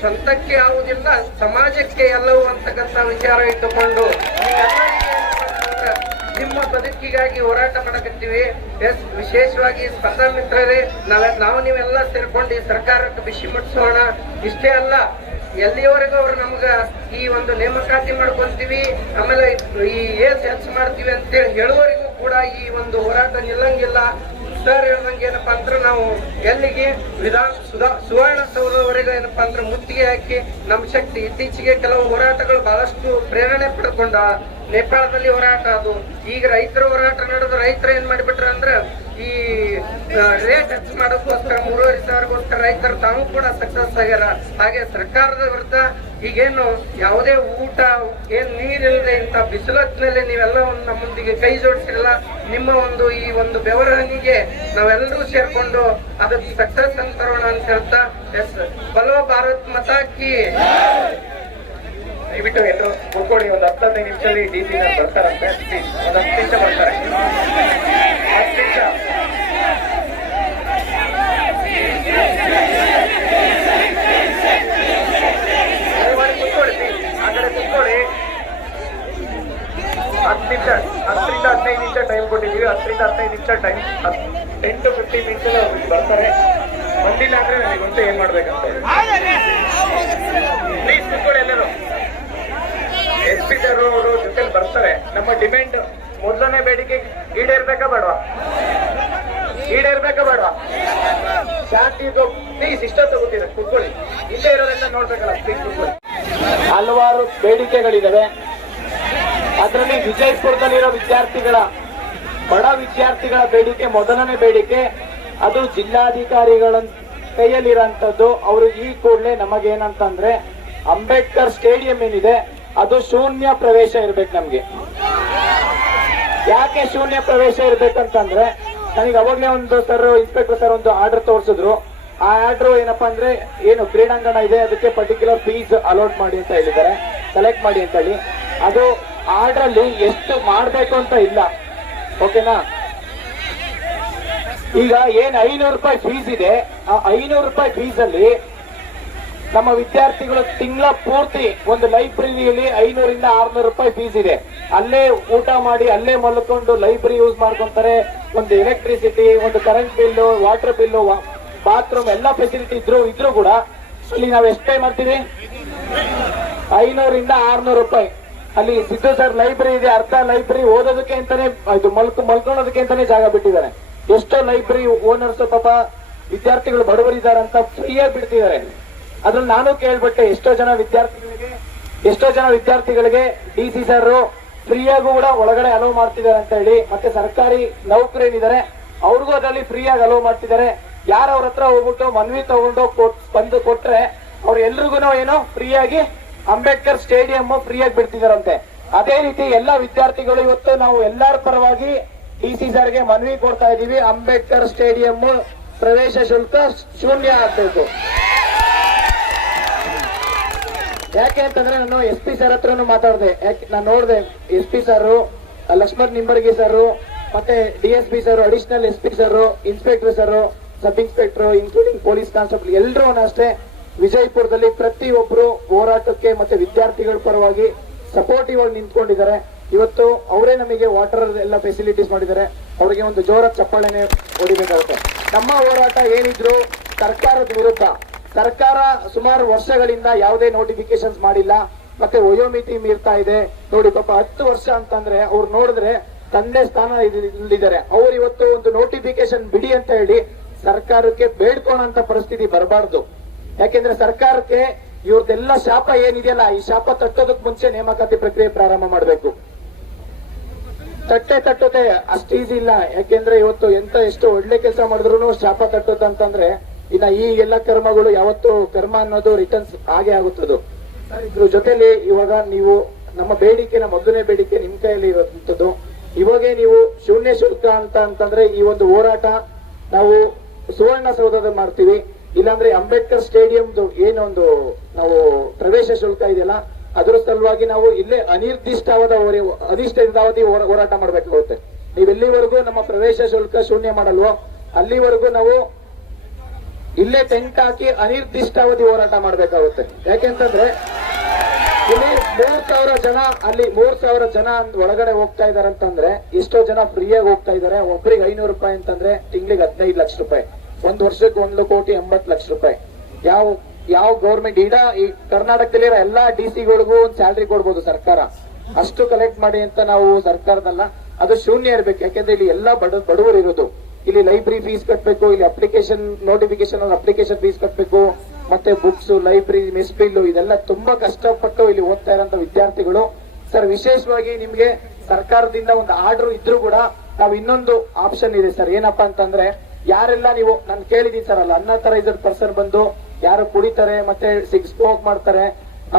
ಸ್ವಂತಕ್ಕೆ ಯಾವುದಿಲ್ಲ, ಸಮಾಜಕ್ಕೆ ಎಲ್ಲವೂ ಅಂತಕ್ಕಂಥ ವಿಚಾರ ಇಟ್ಟುಕೊಂಡು ನಿಮ್ಮ ಬದುಕಿಗಾಗಿ ಹೋರಾಟ ಮಾಡಕತ್ತೀವಿ. ವಿಶೇಷವಾಗಿ ಸ್ಪರ್ಧಾ ಮಿತ್ರರೇ, ನಾವು ನೀವೆಲ್ಲ ಸೇರ್ಕೊಂಡು ಈ ಸರ್ಕಾರಕ್ಕೆ ಬಿಸಿ ಮುಟ್ಟಿಸೋಣ. ಇಷ್ಟೇ ಅಲ್ಲ, ಎಲ್ಲಿಯವರೆಗೂ ಅವ್ರು ನಮ್ಗ ಈ ಒಂದು ನೇಮಕಾತಿ ಮಾಡ್ಕೊಂತೀವಿ, ಆಮೇಲೆ ಈ ಏಜ್ ಹೆಚ್ಚು ಮಾಡ್ತೀವಿ ಅಂತೇಳಿ ಹೇಳುವವರೆಗೂ ಕೂಡ ಈ ಒಂದು ಹೋರಾಟ ನಿಲ್ಲಂಗಿಲ್ಲ. ಸರ್ ಹೇಳ್ದಂಗೆ ಏನಪ್ಪಾ ಅಂದ್ರೆ ನಾವು ಎಲ್ಲಿಗೆ ಸುವರ್ಣಸೌಧವರೆಗೂ ಏನಪ್ಪಾ ಅಂದ್ರೆ ಮುತ್ತಿಗೆ ಹಾಕಿ ನಮ್ಮ ಶಕ್ತಿ. ಇತ್ತೀಚೆಗೆ ಕೆಲವು ಹೋರಾಟಗಳು ಬಹಳಷ್ಟು ಪ್ರೇರಣೆ ಪಡ್ಕೊಂಡ. ನೇಪಾಳದಲ್ಲಿ ಹೋರಾಟ, ಅದು ಈಗ ರೈತರ ಹೋರಾಟ ನಡೆದು ರೈತರು ಏನ್ ಮಾಡಿಬಿಟ್ರ ಅಂದ್ರೆ ಈ ರೇಟ್ ಹೆಚ್ಚು ಮಾಡೋಕ್ಕೋಸ್ಕರ 3,500ಗೋಸ್ಕರ ರೈತರು ತಾವು ಕೂಡ ಸಕ್ಸಸ್ ಆಗ್ಯಾರ. ಹಾಗೆ ಸರ್ಕಾರದ ವಿರುದ್ಧ ಈಗೇನು ಯಾವುದೇ ಊಟ ಏನ್ ನೀರಿಲ್ಲದೆ ಇಂಥ ಬಿಸಿಲೊತ್ತಿನಲ್ಲಿ ನೀವೆಲ್ಲ ನಮ್ಮೊಂದಿಗೆ ಕೈ ಜೋಡಿಸಿರಲ್ಲ. ನಿಮ್ಮ ಒಂದು ಈ ಒಂದು ಬೆವರನಿಗೆ ನಾವೆಲ್ಲರೂ ಸೇರ್ಕೊಂಡು ಅದಕ್ಕೆ ಸಕ್ಸಸ್ ಅಂತ ತರೋಣ ಅಂತ ಹೇಳ್ತಾ ಬಲೋ ಭಾರತ್ ಮತಾಕಿ. ದಯವಿಟ್ಟು ಎಲ್ಲರೂ ಕೂತ್ಕೊಳ್ಳಿ. ಒಂದು 10-15 ನಿಮಿಷದಲ್ಲಿ DC ಬರ್ತಾರಂತೆ. ಒಂದು 10 ನಿಮಿಷ ಬರ್ತಾರೆ. 10 ನಿಮಿಷ ಕೂತ್ಕೊಳ್ಳಿ, ಆ ಕಡೆ ಕೂತ್ಕೊಳ್ಳಿ. 10 ನಿಮಿಷ, 10ರಿಂದ 15 ನಿಮಿಷ ಟೈಮ್ ಕೊಟ್ಟಿದ್ದೀವಿ. 10ರಿಂದ 15 ನಿಮಿಷ ಟೈಮ್, 10 to 15 ಮಿನಿಟ್ಸ್ ಬರ್ತಾರೆ. ಬಂದಿಲ್ಲ ಅಂದ್ರೆ ನನಗೆ ಗೊತ್ತು ಏನ್ ಮಾಡ್ಬೇಕಂತ. ಪ್ಲೀಸ್ ಕೂತ್ಕೊಳ್ಳಿ ಎಲ್ಲರೂ. SP ಸರ್ ಅವರು ಜೊತೆಲಿ ಬರ್ತಾರೆ. ನಮ್ಮ ಡಿಮ್ಯಾಂಡ್ ಮೊದಲನೇ ಬೇಡಿಕೆ ಈಡೇರ್ಬೇಕಾ ಬೇಡವಾ? ಶಾಂತಿ ಪ್ಲೀಸ್ ಇಷ್ಟ ತಗೋತೀರ, ಕೂತ್ಕೊಳ್ಳಿ. ಇಲ್ಲೇ ಇರೋದ್ರಿಂದ ನೋಡ್ಬೇಕಲ್ಲ, ಪ್ಲೀಸ್ ಕೂತ್ಕೊಳ್ಳಿ. ಹಲವಾರು ಬೇಡಿಕೆಗಳಿದಾವೆ. ಅದರಲ್ಲಿ ವಿಜಯಪುರದಲ್ಲಿರೋ ಬಡ ವಿದ್ಯಾರ್ಥಿಗಳ ಬೇಡಿಕೆ, ಮೊದಲನೇ ಬೇಡಿಕೆ ಅದು ಜಿಲ್ಲಾಧಿಕಾರಿಗಳ ಕೈಯಲ್ಲಿರೋಂಥದ್ದು. ಅವರು ಈ ಕೂಡಲೇ ನಮಗೇನಂತಂದ್ರೆ ಅಂಬೇಡ್ಕರ್ ಸ್ಟೇಡಿಯಂ ಏನಿದೆ ಅದು ಶೂನ್ಯ ಪ್ರವೇಶ ಇರ್ಬೇಕು ನಮ್ಗೆ. ಯಾಕೆ ಶೂನ್ಯ ಪ್ರವೇಶ ಇರ್ಬೇಕಂತಂದ್ರೆ ನನಗೆ ಅವಾಗ್ಲೇ ಒಂದು ಇನ್ಸ್ಪೆಕ್ಟರ್ ಸರ್ ಒಂದು ಆರ್ಡರ್ ತೋರಿಸಿದ್ರು. ಆ ಆರ್ಡರ್ ಏನಪ್ಪಾ ಅಂದ್ರೆ ಏನು ಕ್ರೀಡಾಂಗಣ ಇದೆ ಅದಕ್ಕೆ ಪರ್ಟಿಕ್ಯುಲರ್ ಫೀಸ್ ಅಲೋಟ್ ಮಾಡಿ ಅಂತ ಹೇಳಿದ್ದಾರೆ, ಸೆಲೆಕ್ಟ್ ಮಾಡಿ ಅಂತ ಹೇಳಿ. ಅದು ಆರ್ಡರ್ ಅಲ್ಲಿ ಎಷ್ಟು ಮಾಡ್ಬೇಕು ಅಂತ ಇಲ್ಲ, ಓಕೆನಾ? ಈಗ ಏನ್ 500 ರೂಪಾಯಿ ಫೀಸ್ ಇದೆ, ಆ 500 ರೂಪಾಯಿ ಫೀಸ್ ಅಲ್ಲಿ ನಮ್ಮ ವಿದ್ಯಾರ್ಥಿಗಳು ತಿಂಗಳ ಪೂರ್ತಿ ಒಂದು ಲೈಬ್ರರಿಯಲ್ಲಿ 500ರಿಂದ 600 ರೂಪಾಯಿ ಫೀಸ್ ಇದೆ. ಅಲ್ಲೇ ಊಟ ಮಾಡಿ ಅಲ್ಲೇ ಮಲ್ಕೊಂಡು ಲೈಬ್ರರಿ ಯೂಸ್ ಮಾಡ್ಕೊಂತಾರೆ. ಒಂದು ಎಲೆಕ್ಟ್ರಿಸಿಟಿ, ಒಂದು current bill, water bill, bathroom ಎಲ್ಲ ಫೆಸಿಲಿಟಿ ಇದ್ರು ಕೂಡ ಅಲ್ಲಿ ನಾವು ಎಷ್ಟು ಪೇ ಮಾಡ್ತೀವಿ? 500ರಿಂದ 600 ರೂಪಾಯಿ. ಅಲ್ಲಿ ಸಿದ್ದು ಸರ್ ಲೈಬ್ರರಿ ಇದೆ, ಅರ್ಧ ಲೈಬ್ರರಿ ಓದೋದಕ್ಕೆ ಅಂತಾನೆ, ಇದು ಮಲ್ಕೊಳ್ಳೋದಕ್ಕೆ ಅಂತಾನೆ ಜಾಗ ಬಿಟ್ಟಿದ್ದಾರೆ. ಎಷ್ಟೋ ಲೈಬ್ರರಿ ಓನರ್ಸ್ ಪಾಪ ವಿದ್ಯಾರ್ಥಿಗಳು ಬಡವರಿದ್ದಾರೆ ಅಂತ ಫ್ರೀಯಾಗಿ ಬಿಡ್ತಿದ್ದಾರೆ. ಅದ್ರಲ್ಲಿ ನಾನು ಕೇಳ್ಬಿಟ್ಟೆ, ಎಷ್ಟೋ ಜನ ವಿದ್ಯಾರ್ಥಿಗಳಿಗೆ DC ಸರ್ ಫ್ರೀಯಾಗೂ ಕೂಡ ಒಳಗಡೆ ಅಲೋ ಮಾಡ್ತಿದ್ದಾರೆ ಅಂತ ಹೇಳಿ. ಮತ್ತೆ ಸರ್ಕಾರಿ ನೌಕರೇನಿದ್ದಾರೆ ಅವ್ರಿಗೂ ಅದರಲ್ಲಿ ಫ್ರೀಯಾಗಿ ಅಲೋ ಮಾಡ್ತಿದ್ದಾರೆ. ಯಾರು ಅವ್ರ ಹತ್ರ ಹೋಗ್ಬಿಟ್ಟು ಮನವಿ ತಗೊಂಡು ಬಂದು ಕೊಟ್ರೆ ಅವ್ರು ಎಲ್ರಿಗೂ ಏನೋ ಫ್ರೀಯಾಗಿ ಅಂಬೇಡ್ಕರ್ ಸ್ಟೇಡಿಯಂ ಫ್ರೀಯಾಗಿ ಬಿಡ್ತಿದಾರಂತೆ. ಅದೇ ರೀತಿ ಎಲ್ಲ ವಿದ್ಯಾರ್ಥಿಗಳು ಇವತ್ತು ನಾವು ಎಲ್ಲರ ಪರವಾಗಿ DC ಸರ್ಗೆ ಮನವಿ ಕೊಡ್ತಾ ಇದೀವಿ, ಅಂಬೇಡ್ಕರ್ ಸ್ಟೇಡಿಯಂ ಪ್ರವೇಶ ಶುಲ್ಕ ಶೂನ್ಯ ಆಗ್ಬೇಕು. ಯಾಕೆ ಅಂತಂದ್ರೆ ನಾನು SP ಸರ್ ಹತ್ರನು ಮಾತಾಡಿದೆ. ನಾನು ನೋಡಿದೆ SP sir, Lakshman Nimbargi sir, ಮತ್ತೆ DSP sir, additional SP sir, inspector sir, sub inspector, including police constable ಎಲ್ಲರೂ ಅಷ್ಟೇ ವಿಜಯಪುರದಲ್ಲಿ ಪ್ರತಿಯೊಬ್ಬರು ಹೋರಾಟಕ್ಕೆ ಮತ್ತೆ ವಿದ್ಯಾರ್ಥಿಗಳ ಪರವಾಗಿ ಸಪೋರ್ಟಿವ್ ಆಗಿ ನಿಂತ್ಕೊಂಡಿದ್ದಾರೆ. ಇವತ್ತು ಅವರೇ ನಮಗೆ ವಾಟರ್ ಎಲ್ಲ ಫೆಸಿಲಿಟೀಸ್ ಮಾಡಿದ್ದಾರೆ. ಅವರಿಗೆ ಒಂದು ಜೋರ ಚಪ್ಪಾಳೆನೆ ಹೊಡಿಬೇಕಾಗುತ್ತೆ. ನಮ್ಮ ಹೋರಾಟ ಏನಿದ್ರು ಸರ್ಕಾರದ ವಿರುದ್ಧ. ಸರ್ಕಾರ ಸುಮಾರು ವರ್ಷಗಳಿಂದ ಯಾವುದೇ ನೋಟಿಫಿಕೇಶನ್ಸ್ ಮಾಡಿಲ್ಲ, ಮತ್ತೆ ವಯೋಮಿತಿ ಮೀರ್ತಾ ಇದೆ. ನೋಡಿ ಪಾಪ 10 ವರ್ಷ ಅಂತಂದ್ರೆ ಅವ್ರು ನೋಡಿದ್ರೆ ತಂದೆ ಸ್ಥಾನ ಇಲ್ಲಿದ್ದಾರೆ. ಅವ್ರು ಇವತ್ತು ಒಂದು ನೋಟಿಫಿಕೇಶನ್ ಬಿಡಿ ಅಂತ ಹೇಳಿ ಸರ್ಕಾರಕ್ಕೆ ಬೇಡ್ಕೊಳ್ಳೋಂತ ಪರಿಸ್ಥಿತಿ ಬರಬಾರ್ದು. ಯಾಕೆಂದ್ರೆ ಸರ್ಕಾರಕ್ಕೆ ಇವ್ರದ್ದೆಲ್ಲ ಶಾಪ ಏನಿದೆಯಲ್ಲ, ಈ ಶಾಪ ತಟ್ಟೋದಕ್ ಮುಂಚೆ ನೇಮಕಾತಿ ಪ್ರಕ್ರಿಯೆ ಪ್ರಾರಂಭ ಮಾಡಬೇಕು. ತಟ್ಟುತ್ತೆ ಅಷ್ಟು ಈಸಿ ಇಲ್ಲ. ಯಾಕೆಂದ್ರೆ ಇವತ್ತು ಎಷ್ಟು ಒಳ್ಳೆ ಕೆಲಸ ಮಾಡಿದ್ರು ಶಾಪ ತಟ್ಟುತ್ತಂತಂದ್ರೆ ಇನ್ನ ಈ ಎಲ್ಲ ಕರ್ಮಗಳು ಯಾವತ್ತು ಕರ್ಮ ಅನ್ನೋದು ರಿಟರ್ನ್ಸ್ ಹಾಗೆ ಆಗುತ್ತದು. ಇದ್ರ ಜೊತೆಲಿ ಇವಾಗ ನೀವು ನಮ್ಮ ಬೇಡಿಕೆನ ಮೊದಲನೇ ಬೇಡಿಕೆ ನಿಮ್ ಕೈಯಲ್ಲಿ ಇರುವಂತದ್ದು. ಇವಾಗೇ ನೀವು ಶೂನ್ಯ ಶುಲ್ಕ ಅಂತಂದ್ರೆ ಈ ಒಂದು ಹೋರಾಟ ನಾವು ಸುವರ್ಣಸೌಧದಲ್ಲಿ ಮಾಡ್ತೀವಿ, ಇಲ್ಲಾಂದ್ರೆ ಅಂಬೇಡ್ಕರ್ ಸ್ಟೇಡಿಯಂದು ಏನೊಂದು ನಾವು ಪ್ರವೇಶ ಶುಲ್ಕ ಇದೆಯಲ್ಲ ಅದರ ಸಲುವಾಗಿ ನಾವು ಇಲ್ಲೇ ಅನಿರ್ದಿಷ್ಟಾವಧಿ ಹೋರಾಟ ಮಾಡ್ಬೇಕಾಗುತ್ತೆ. ನೀವೆಲ್ಲಿವರೆಗೂ ನಮ್ಮ ಪ್ರವೇಶ ಶುಲ್ಕ ಶೂನ್ಯ ಮಾಡಲ್ವೋ ಅಲ್ಲಿವರೆಗೂ ನಾವು ಇಲ್ಲೇ ಟೆಂಟ್ ಹಾಕಿ ಅನಿರ್ದಿಷ್ಟಾವಧಿ ಹೋರಾಟ ಮಾಡ್ಬೇಕಾಗುತ್ತೆ. ಯಾಕೆಂತಂದ್ರೆ ಇಲ್ಲಿ 3,000 ಜನ ಅಲ್ಲಿ 3,000 ಜನ ಒಳಗಡೆ ಹೋಗ್ತಾ ಇದಾರೆ ಅಂತಂದ್ರೆ ಎಷ್ಟೋ ಜನ ಫ್ರೀಯಾಗಿ ಹೋಗ್ತಾ ಇದಾರೆ. ಒಬ್ರಿಗೆ 500 ರೂಪಾಯಿ ಅಂತಂದ್ರೆ ತಿಂಗಳಿಗೆ 15 ಲಕ್ಷ ರೂಪಾಯಿ, ಒಂದ್ ವರ್ಷಕ್ಕೆ 1,80,00,000 ರೂಪಾಯಿ. ಯಾವ ಗೌರ್ಮೆಂಟ್ ಈ ಕರ್ನಾಟಕದಲ್ಲಿರೋ ಎಲ್ಲಾ DC-ಗಳಿಗೂ ಒಂದು ಸ್ಯಾಲ್ರಿ ಕೊಡ್ಬೋದು ಸರ್ಕಾರ. ಅಷ್ಟು ಕಲೆಕ್ಟ್ ಮಾಡಿ ಅಂತ ನಾವು ಸರ್ಕಾರದಲ್ಲ, ಅದು ಶೂನ್ಯ ಇರ್ಬೇಕು. ಯಾಕೆಂದ್ರೆ ಇಲ್ಲಿ ಎಲ್ಲಾ ಬಡವರು ಇರೋದು. ಇಲ್ಲಿ ಲೈಬ್ರರಿ ಫೀಸ್ ಕಟ್ಬೇಕು, ಇಲ್ಲಿ ಅಪ್ಲಿಕೇಶನ್ ನೋಟಿಫಿಕೇಶನ್ ಅಪ್ಲಿಕೇಶನ್ ಫೀಸ್ ಕಟ್ಬೇಕು, ಮತ್ತೆ ಬುಕ್ಸ್, ಲೈಬ್ರರಿ, ಮೆಸ್ ಬಿಲ್ ಇದೆಲ್ಲ ತುಂಬಾ ಕಷ್ಟಪಟ್ಟು ಇಲ್ಲಿ ಓದ್ತಾ ಇರೋಂತ ವಿದ್ಯಾರ್ಥಿಗಳು. ಸರ್ ವಿಶೇಷವಾಗಿ ನಿಮ್ಗೆ ಸರ್ಕಾರದಿಂದ ಒಂದು ಆರ್ಡರ್ ಇದ್ರೂ ಕೂಡ ನಾವು ಇನ್ನೊಂದು ಆಪ್ಷನ್ ಇದೆ ಸರ್. ಏನಪ್ಪಾ ಅಂತಂದ್ರೆ ಯಾರೆಲ್ಲ ನೀವು ನಾನು ಕೇಳಿದೀನಿ ಸರ್, ಅಲ್ಲ ಅನ್ಅಥರೈಸ್ಡ್ ಪರ್ಸನ್ ಬಂದು ಯಾರು ಕುಡಿತಾರೆ ಮತ್ತೆ ಸ್ಮೋಕ್ ಮಾಡ್ತಾರೆ,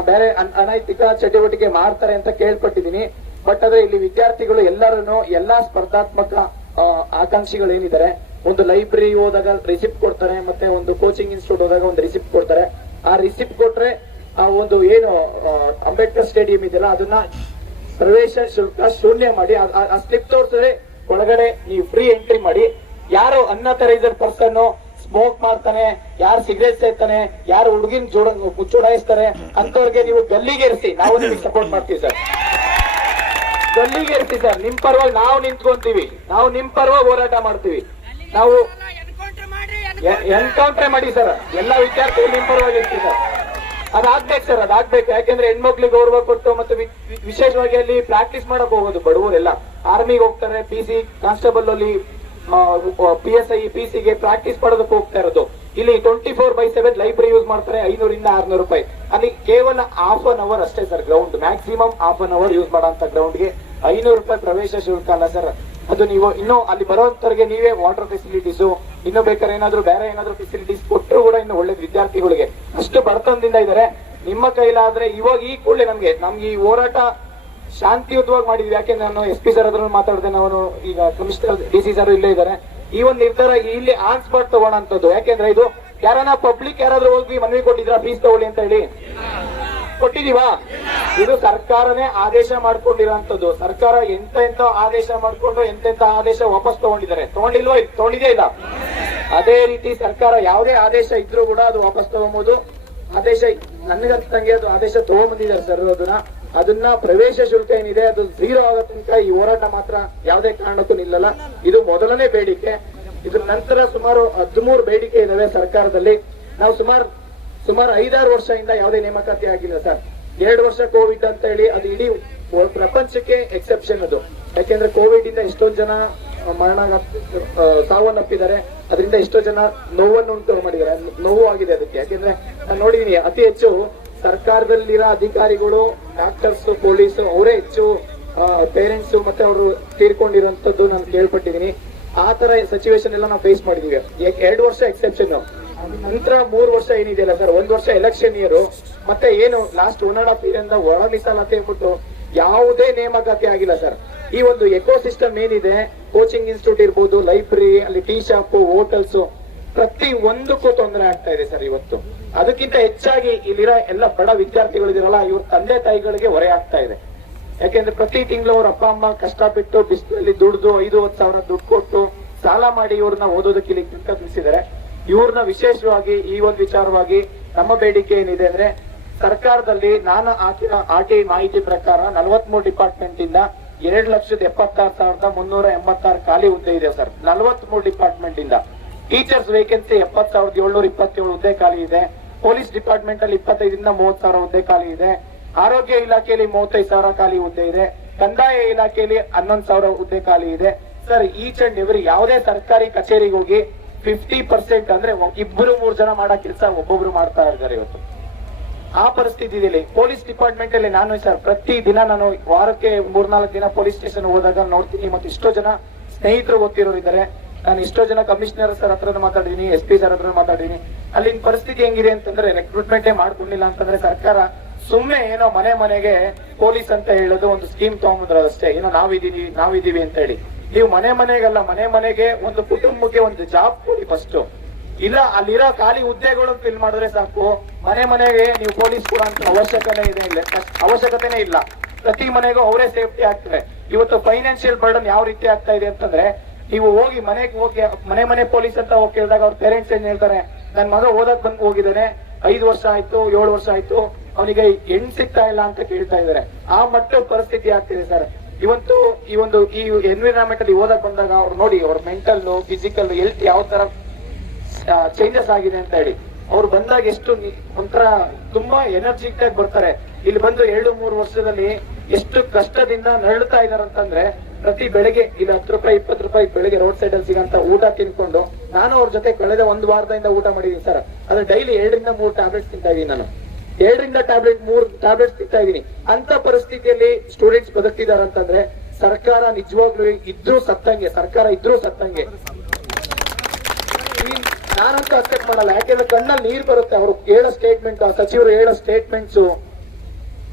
ಬೇರೆ ಅನೈತಿಕ ಚಟುವಟಿಕೆ ಮಾಡ್ತಾರೆ ಅಂತ ಕೇಳ್ಪಟ್ಟಿದೀನಿ. ಬಟ್ ಆದ್ರೆ ಇಲ್ಲಿ ವಿದ್ಯಾರ್ಥಿಗಳು ಎಲ್ಲಾ ಸ್ಪರ್ಧಾತ್ಮಕ ಆಕಾಂಕ್ಷಿಗಳು ಏನಿದ್ದಾರೆ, ಒಂದು ಲೈಬ್ರರಿ ಹೋದಾಗ ರಿಸಿಪ್ಟ್ ಕೊಡ್ತಾರೆ, ಮತ್ತೆ ಒಂದು ಕೋಚಿಂಗ್ ಇನ್ಸ್ಟಿಟ್ಯೂಟ್ ಹೋದಾಗ ಒಂದು ರಿಸಿಪ್ಟ್ ಕೊಡ್ತಾರೆ. ಆ ರಿಸಿಪ್ಟ್ ಕೊಟ್ರೆ ಆ ಒಂದು ಏನು ಅಂಬೇಡ್ಕರ್ ಸ್ಟೇಡಿಯಂ ಇದೆಯಲ್ಲ ಅದನ್ನ ಪ್ರವೇಶ ಶುಲ್ಕ ಶೂನ್ಯ ಮಾಡಿ ಆ ಸ್ಲಿಪ್ ತೋರಿಸಿದ್ರೆ ಒಳಗಡೆ ನೀವು ಫ್ರೀ ಎಂಟ್ರಿ ಮಾಡಿ. ಯಾರು ಅನ್ಅಥರೈಸ್ಡ್ ಪರ್ಸನ್ ಸ್ಮೋಕ್ ಮಾಡ್ತಾನೆ, ಯಾರು ಸಿಗರೇಟ್ ಸೇರ್ತಾನೆ, ಯಾರು ಹುಡುಗಿನ ಚುಡಾಯಿಸ್ತಾರೆ ಅಂತವ್ರಿಗೆ ನೀವು ಗಲ್ಲಿಗೆ ಇರಿಸಿ, ನಾವು ನಿಮಗೆ ಸಪೋರ್ಟ್ ಮಾಡ್ತೀವಿ ಸರ್. ಗಲ್ಲಿಗೆ ಇರ್ತೀವಿ ಸರ್, ನಿಮ್ ಪರವಾಗಿ ನಾವು ನಿಂತ್ಕೊಂತೀವಿ, ನಾವು ನಿಮ್ ಪರವಾಗಿ ಹೋರಾಟ ಮಾಡ್ತೀವಿ. ನಾವು ಎನ್ಕೌಂಟರ್ ಮಾಡಿ ಸರ್, ಎಲ್ಲಾ ವಿದ್ಯಾರ್ಥಿಗಳು ನಿಮ್ ಪರವಾಗಿ ಇರ್ತೀವಿ ಸರ್. ಅದಾಗ್ಬೇಕು ಸರ್, ಅದಾಗ್ಬೇಕು. ಯಾಕೆಂದ್ರೆ ಹೆಣ್ಮಕ್ಳಿಗೆ ಗೌರವ ಕೊಟ್ಟು ಮತ್ತೆ ವಿಶೇಷವಾಗಿ ಅಲ್ಲಿ ಪ್ರಾಕ್ಟೀಸ್ ಮಾಡಕ್ ಹೋಗೋದು ಬಡವರೆಲ್ಲ. ಆರ್ಮಿಗೆ ಹೋಗ್ತಾರೆ, PC ಕಾನ್ಸ್ಟೇಬಲ್ ಅಲ್ಲಿ PSI PC-ಗೆ ಪ್ರಾಕ್ಟೀಸ್ ಮಾಡೋದಕ್ಕೆ ಹೋಗ್ತಾ ಇರೋದು. ಇಲ್ಲಿ 24/7 ಲೈಬ್ರರಿ ಯೂಸ್ ಮಾಡ್ತಾರೆ, 500 ಇಂದ 600 ರೂಪಾಯಿ. ಅಲ್ಲಿ ಕೇವಲ ಹಾಫ್ ಅನ್ ಅವರ್ ಅಷ್ಟೇ sir ground, maximum half an hour use ಮಾಡೋಂತ ಗ್ರೌಂಡ್ಗೆ 500 ರೂಪಾಯಿ ಪ್ರವೇಶ ಶುಲ್ಕ ಅಲ್ಲ ಸರ್. ಅದು ನೀವು ಇನ್ನು ಅಲ್ಲಿ ಬರೋಂತವ್ರಿಗೆ ನೀವೇ ವಾಟರ್ ಫೆಸಿಲಿಟೀಸ್, ಇನ್ನು ಬೇಕಾದ್ರೆ ಬೇರೆ ಏನಾದ್ರು ಫೆಸಿಲಿಟೀಸ್ ಕೊಟ್ಟರು ಕೂಡ ಇನ್ನು ಒಳ್ಳೆ ವಿದ್ಯಾರ್ಥಿಗಳಿಗೆ. ಅಷ್ಟು ಬಡತನದಿಂದ ಇದ್ದಾರೆ. ನಿಮ್ಮ ಕೈಲಾದ್ರೆ ಇವಾಗ ಈ ಕೂಡಲೇ ನಮ್ಗೆ ಈ ಹೋರಾಟ ಶಾಂತಿಯುತವಾಗಿ ಮಾಡಿದ್ವಿ. ಯಾಕೆಂದ್ರೆ ನಾನು SP ಸರ್ ಹತ್ರ ಮಾತಾಡಿದೆ, ನಾನು ಈಗ ಕಮಿಷನರ್ DC ಸರ್ ಇಲ್ಲೇ ಇದ್ದಾರೆ. ಈ ಒಂದು ನಿರ್ಧಾರ ಇಲ್ಲಿ ಆನ್ ಸ್ಪಾಟ್ ತಗೋಣಂತದ್ದು. ಯಾಕೆಂದ್ರೆ ಇದು ಯಾರನ್ನ ಪಬ್ಲಿಕ್ ಯಾರಾದ್ರೂ ಹೋಗಿ ಮನವಿ ಕೊಟ್ಟಿದ್ರ ಫೀಸ್ ತಗೊಳ್ಳಿ ಅಂತ ಹೇಳಿ ಕೊಟ್ಟಿದೀವಾ? ಇದು ಸರ್ಕಾರನೇ ಆದೇಶ ಮಾಡ್ಕೊಂಡಿರೋಂಥದ್ದು. ಸರ್ಕಾರ ಎಂತ ಆದೇಶ ಮಾಡ್ಕೊಂಡು ಎಂತೆಂತ ಆದೇಶ ವಾಪಸ್ ತಗೊಂಡಿದ್ಯಾ ಇಲ್ಲ. ಅದೇ ರೀತಿ ಸರ್ಕಾರ ಯಾವುದೇ ಆದೇಶ ಇದ್ರೂ ಕೂಡ ಅದು ವಾಪಸ್ ತಗೊಂಬೋದು. ಆದೇಶ ನನಗಂತಂಗೆ ಅದು ಆದೇಶ ತಗೊಂಡ್ಬಂದಿದ್ದಾರೆ ಸರ್. ಅದನ್ನ ಪ್ರವೇಶ ಶುಲ್ಕ ಏನಿದೆ ಅದು 0 ಆಗೋ ತನಕ ಈ ಹೋರಾಟ ಮಾತ್ರ ಯಾವುದೇ ಕಾರಣಕ್ಕೂ ನಿಲ್ಲಲ್ಲ. ಇದು ಮೊದಲನೇ ಬೇಡಿಕೆ. ಇದ್ರ ನಂತರ ಸುಮಾರು 13 ಬೇಡಿಕೆ ಇದಾವೆ ಸರ್ಕಾರದಲ್ಲಿ. ನಾವು ಸುಮಾರು 5-6 ವರ್ಷದಿಂದ ಯಾವುದೇ ನೇಮಕಾತಿ ಆಗಿಲ್ಲ ಸರ್. 2 ವರ್ಷ ಕೋವಿಡ್ ಅಂತ ಹೇಳಿ ಅದು ಇಡೀ ಪ್ರಪಂಚಕ್ಕೆ ಎಕ್ಸೆಪ್ಷನ್ ಅದು. ಯಾಕೆಂದ್ರೆ ಕೋವಿಡ್ ಇಂದ ಎಷ್ಟೊಂದು ಜನ ಸಾವನ್ನಪ್ಪಿದ್ದಾರೆ, ಅದರಿಂದ ಎಷ್ಟೋ ಜನ ನೋವನ್ನು ಉಂಟು ಮಾಡಿದ್ದಾರೆ, ನೋವು ಆಗಿದೆ ಅದಕ್ಕೆ. ಯಾಕೆಂದ್ರೆ ನಾನು ನೋಡಿದೀನಿ ಅತಿ ಹೆಚ್ಚು ಸರ್ಕಾರದಲ್ಲಿರೋ ಅಧಿಕಾರಿಗಳು, ಡಾಕ್ಟರ್ಸ್, ಪೊಲೀಸ್ ಅವರೇ ಹೆಚ್ಚು ಪೇರೆಂಟ್ಸ್ ಮತ್ತೆ ಅವರು ತೀರ್ಕೊಂಡಿರುವಂತದ್ದು ನಾನು ಕೇಳ್ಪಟ್ಟಿದ್ದೀನಿ. ಆ ತರ ಸಿಚುವೇಶನ್ ಎಲ್ಲ ನಾವು ಫೇಸ್ ಮಾಡಿದೀವಿ. 2 ವರ್ಷ ಎಕ್ಸೆಪ್ಷನ್, ನಂತರ 3 ವರ್ಷ ಏನಿದೆಯಲ್ಲ ಸರ್, 1 ವರ್ಷ ಎಲೆಕ್ಷನ್ ಇಯರ್, ಮತ್ತೆ ಏನು ಲಾಸ್ಟ್ 1.5 ಇಯರ್ ಇಂದ ಒಳ ಮೀಸಲಾತಿ ಹೇಳ್ಬಿಟ್ಟು ಯಾವುದೇ ನೇಮಕಾತಿ ಆಗಿಲ್ಲ ಸರ್. ಈ ಒಂದು ಎಕೋಸಿಸ್ಟಮ್ ಏನಿದೆ, ಕೋಚಿಂಗ್ ಇನ್ಸ್ಟಿಟ್ಯೂಟ್ ಇರ್ಬೋದು, ಲೈಬ್ರರಿ, ಅಲ್ಲಿ ಟೀ ಶಾಪ್, ಹೋಟೆಲ್ಸ್, ಪ್ರತಿ ಒಂದಕ್ಕೂ ತೊಂದರೆ ಆಗ್ತಾ ಇದೆ ಸರ್ ಇವತ್ತು. ಅದಕ್ಕಿಂತ ಹೆಚ್ಚಾಗಿ ಇಲ್ಲಿರೋ ಎಲ್ಲ ಬಡ ವಿದ್ಯಾರ್ಥಿಗಳಿದಿರಲ್ಲ, ಇವ್ರ ತಂದೆ ತಾಯಿಗಳಿಗೆ ಹೊರೆ ಆಗ್ತಾ ಇದೆ. ಯಾಕೆಂದ್ರೆ ಪ್ರತಿ ತಿಂಗಳು ಅವ್ರ ಅಪ್ಪ ಅಮ್ಮ ಕಷ್ಟಪಟ್ಟು ಬಿಸಿಲಲ್ಲಿ ದುಡ್ದು 5-10 ಸಾವಿರ ದುಡ್ಡು ಕೊಟ್ಟು ಸಾಲ ಮಾಡಿ ಇವ್ರನ್ನ ಓದೋದಕ್ಕೆ ಇಲ್ಲಿ ತಿಳಿಸಿದ್ದಾರೆ. ಇವ್ರನ್ನ ವಿಶೇಷವಾಗಿ ಈ ಒಂದು ವಿಚಾರವಾಗಿ ನಮ್ಮ ಬೇಡಿಕೆ ಏನಿದೆ ಅಂದ್ರೆ, ಸರ್ಕಾರದಲ್ಲಿ ನಾನು ಹಾಕಿರೋ RTI ಮಾಹಿತಿ ಪ್ರಕಾರ 43 ಡಿಪಾರ್ಟ್ಮೆಂಟ್ ಇಂದ 2,76,386 ಖಾಲಿ ಹುದ್ದೆ ಇದೆ ಸರ್. 43 ಡಿಪಾರ್ಟ್ಮೆಂಟ್ ಇಂದ ಟೀಚರ್ಸ್ ವೇಕೆನ್ಸಿ 70,727 ಹುದ್ದೆ ಖಾಲಿ ಇದೆ. ಪೊಲೀಸ್ ಡಿಪಾರ್ಟ್ಮೆಂಟ್ ಅಲ್ಲಿ 25,000 ಇಂದ 30,000 ಹುದ್ದೆ ಖಾಲಿ ಇದೆ. ಆರೋಗ್ಯ ಇಲಾಖೆಯಲ್ಲಿ 35,000 ಖಾಲಿ ಹುದ್ದೆ ಇದೆ. ಕಂದಾಯ ಇಲಾಖೆಯಲ್ಲಿ 11,000 ಹುದ್ದೆ ಖಾಲಿ ಇದೆ. ಸರ್, ಈಚ್ ಅಂಡ್ ಎವ್ರಿ ಯಾವುದೇ ಸರ್ಕಾರಿ ಕಚೇರಿಗೆ ಹೋಗಿ 50% ಅಂದ್ರೆ 2-3 ಜನ ಮಾಡೋ ಕೆಲಸ ಒಬ್ಬೊಬ್ರು ಮಾಡ್ತಾ ಇದ್ದಾರೆ ಇವತ್ತು. ಆ ಪರಿಸ್ಥಿತಿ ಇದೆ. ಪೊಲೀಸ್ ಡಿಪಾರ್ಟ್ಮೆಂಟ್ ಅಲ್ಲಿ ನಾನು ಸರ್ ಪ್ರತಿ ದಿನ ನಾನು ವಾರಕ್ಕೆ 3-4 ದಿನ ಪೊಲೀಸ್ ಸ್ಟೇಷನ್ ಹೋದಾಗ ನೋಡ್ತೀನಿ. ಮತ್ತೆ ಎಷ್ಟೋ ಜನ ಸ್ನೇಹಿತರು ಗೊತ್ತಿರೋರು ಇದ್ದಾರೆ. ನಾನು ಎಷ್ಟೋ ಜನ ಕಮಿಷನರ್ ಸರ್ ಹತ್ರ ಮಾತಾಡಿದೀನಿ, SP ಸರ್ ಹತ್ರ ಮಾತಾಡಿದೀನಿ. ಅಲ್ಲಿನ ಪರಿಸ್ಥಿತಿ ಹೆಂಗಿದೆ ಅಂತಂದ್ರೆ ರೆಕ್ರೂಟ್ಮೆಂಟೇ ಮಾಡ್ಕೊಂಡಿಲ್ಲ ಅಂತಂದ್ರೆ ಸರ್ಕಾರ ಸುಮ್ಮನೆ ಏನೋ ಮನೆಗೆ ಪೊಲೀಸ್ ಅಂತ ಹೇಳೋದು ಒಂದು ಸ್ಕೀಮ್ ತಗೊಂಡ್ರು ಅಷ್ಟೇ. ಏನೋ ನಾವಿದೀವಿ ಅಂತ ಹೇಳಿ. ನೀವು ಮನೆಗೆಲ್ಲ ಮನೆಗೆ ಒಂದು ಕುಟುಂಬಕ್ಕೆ ಒಂದು ಜಾಬ್ ಕೊಡಿ ಫಸ್ಟ್. ಇಲ್ಲ ಅಲ್ಲಿರೋ ಖಾಲಿ ಹುದ್ದೆಗಳು ಫಿಲ್ ಮಾಡಿದ್ರೆ ಸಾಕು. ಮನೆಗೆ ನೀವು ಪೊಲೀಸ್ ಕೂಡ ಅಂತ ಅವಶ್ಯಕತೆನೇ ಇಲ್ಲ. ಪ್ರತಿ ಮನೆಗೂ ಅವರೇ ಸೇಫ್ಟಿ ಆಗ್ತದೆ. ಇವತ್ತು ಫೈನಾನ್ಷಿಯಲ್ ಬರ್ಡನ್ ಯಾವ ರೀತಿ ಆಗ್ತಾ ಇದೆ ಅಂತಂದ್ರೆ, ನೀವು ಹೋಗಿ ಮನೆಗೆ ಹೋಗಿ ಮನೆ ಪೊಲೀಸ್ ಅಂತ ಹೋಗಿ ಕೇಳಿದಾಗ ಅವ್ರ ಪೇರೆಂಟ್ಸ್ ಏನ್ ಹೇಳ್ತಾರೆ, ನನ್ ಮಗ ಓದಕ್ ಬಂದ್ ಹೋಗಿದ್ದಾನೆ, 5 ವರ್ಷ ಆಯ್ತು 7 ವರ್ಷ ಆಯ್ತು, ಅವನಿಗೆ ಹೆಣ್ ಸಿಗ್ತಾ ಇಲ್ಲ ಅಂತ ಕೇಳ್ತಾ ಇದಾರೆ. ಆ ಮಟ್ಟದ ಪರಿಸ್ಥಿತಿ ಆಗ್ತಿದೆ ಸರ್. ಈ ಎನ್ವಿರಾನ್ಮೆಂಟ್ ಅಲ್ಲಿ ಓದಕ್ ಬಂದಾಗ ಅವ್ರು ನೋಡಿ ಅವ್ರ ಮೆಂಟಲ್ ಫಿಸಿಕಲ್ ಹೆಲ್ತ್ ಯಾವ ತರ ಚೇಂಜಸ್ ಆಗಿದೆ ಅಂತ ಹೇಳಿ ಅವ್ರು ಬಂದಾಗ ಎಷ್ಟು ಒಂಥರ ತುಂಬಾ ಎನರ್ಜಿಕ್ ಆಗಿ ಬರ್ತಾರೆ. ಇಲ್ಲಿ ಬಂದು 2-3 ವರ್ಷದಲ್ಲಿ ಎಷ್ಟು ಕಷ್ಟದಿಂದ ನರಳುತ್ತಾ ಇದಾರಂತಂದ್ರೆ, ಪ್ರತಿ ಬೆಳಗ್ಗೆ ಇಲ್ಲಿ 10 ರೂಪಾಯಿ 20 ರೂಪಾಯಿ ಬೆಳಗ್ಗೆ ರೋಡ್ ಸೈಡ್ ಅಲ್ಲಿ ಸಿಗಂತ ಊಟ ತಿನ್ಕೊಂಡು ನಾನು ಅವ್ರ ಜೊತೆ ಕಳೆದ 1 ವಾರದಿಂದ ಊಟ ಮಾಡಿದೀನಿ ಸರ್. ಅದು ಡೈಲಿ 2-3 ಟ್ಯಾಬ್ಲೆಟ್ಸ್ ತಿಂತಾ ಇದೀನಿ ನಾನು. 2-3 ಟ್ಯಾಬ್ಲೆಟ್ಸ್ ತಿಂತಾ ಇದೀನಿ. ಅಂತ ಪರಿಸ್ಥಿತಿಯಲ್ಲಿ ಸ್ಟೂಡೆಂಟ್ಸ್ ಬದುಕ್ತಿದಾರಂತಂದ್ರೆ ಸರ್ಕಾರ ನಿಜವಾಗ್ಲೂ ಇದ್ರೂ ಸತ್ತಂಗೆ. ನಾನಂತೂ ಅಕ್ಸೆಪ್ಟ್ ಮಾಡಲ್ಲ. ಯಾಕೆಂದ್ರೆ ಕಣ್ಣಲ್ಲಿ ನೀರು ಬರುತ್ತೆ. ಅವರು ಹೇಳೋ ಸ್ಟೇಟ್ಮೆಂಟ್, ಸಚಿವರು ಹೇಳೋ ಸ್ಟೇಟ್ಮೆಂಟ್ಸ್,